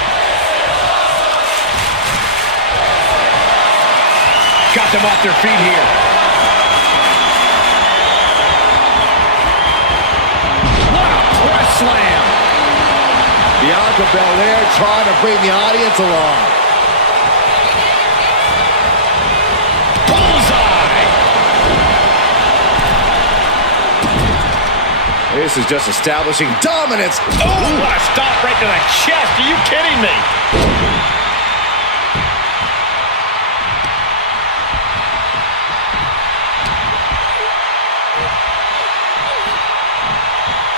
Got them off their feet here. What a press slam. Bianca Belair trying to bring the audience along. Bullseye. This is just establishing dominance. Oh, what a stop right to the chest. Are you kidding me?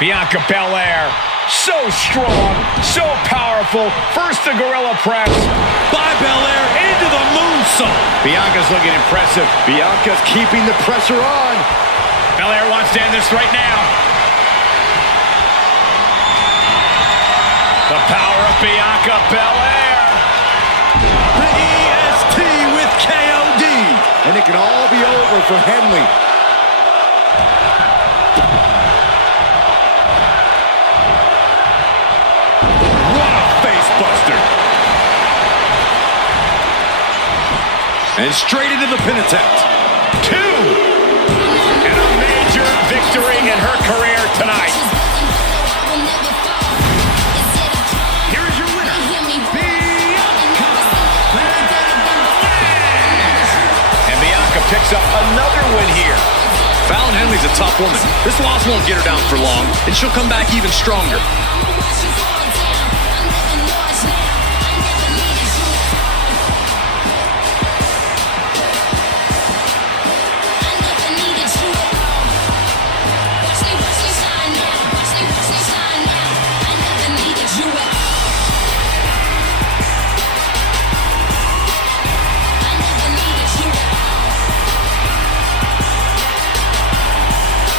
Bianca Belair, so strong, so powerful. First the gorilla press. By Belair into the moonsault. Bianca's looking impressive. Bianca's keeping the pressure on. Belair wants to end this right now. The power of Bianca Belair. The EST with KOD. And it can all be over for Henley. What a face buster. And straight into the pin attempt. 2. And a major victory in her career tonight. Here's your winner, Bianca Belair. And Bianca picks up another win here. Fallon Henley's a tough woman. This loss won't get her down for long, and she'll come back even stronger.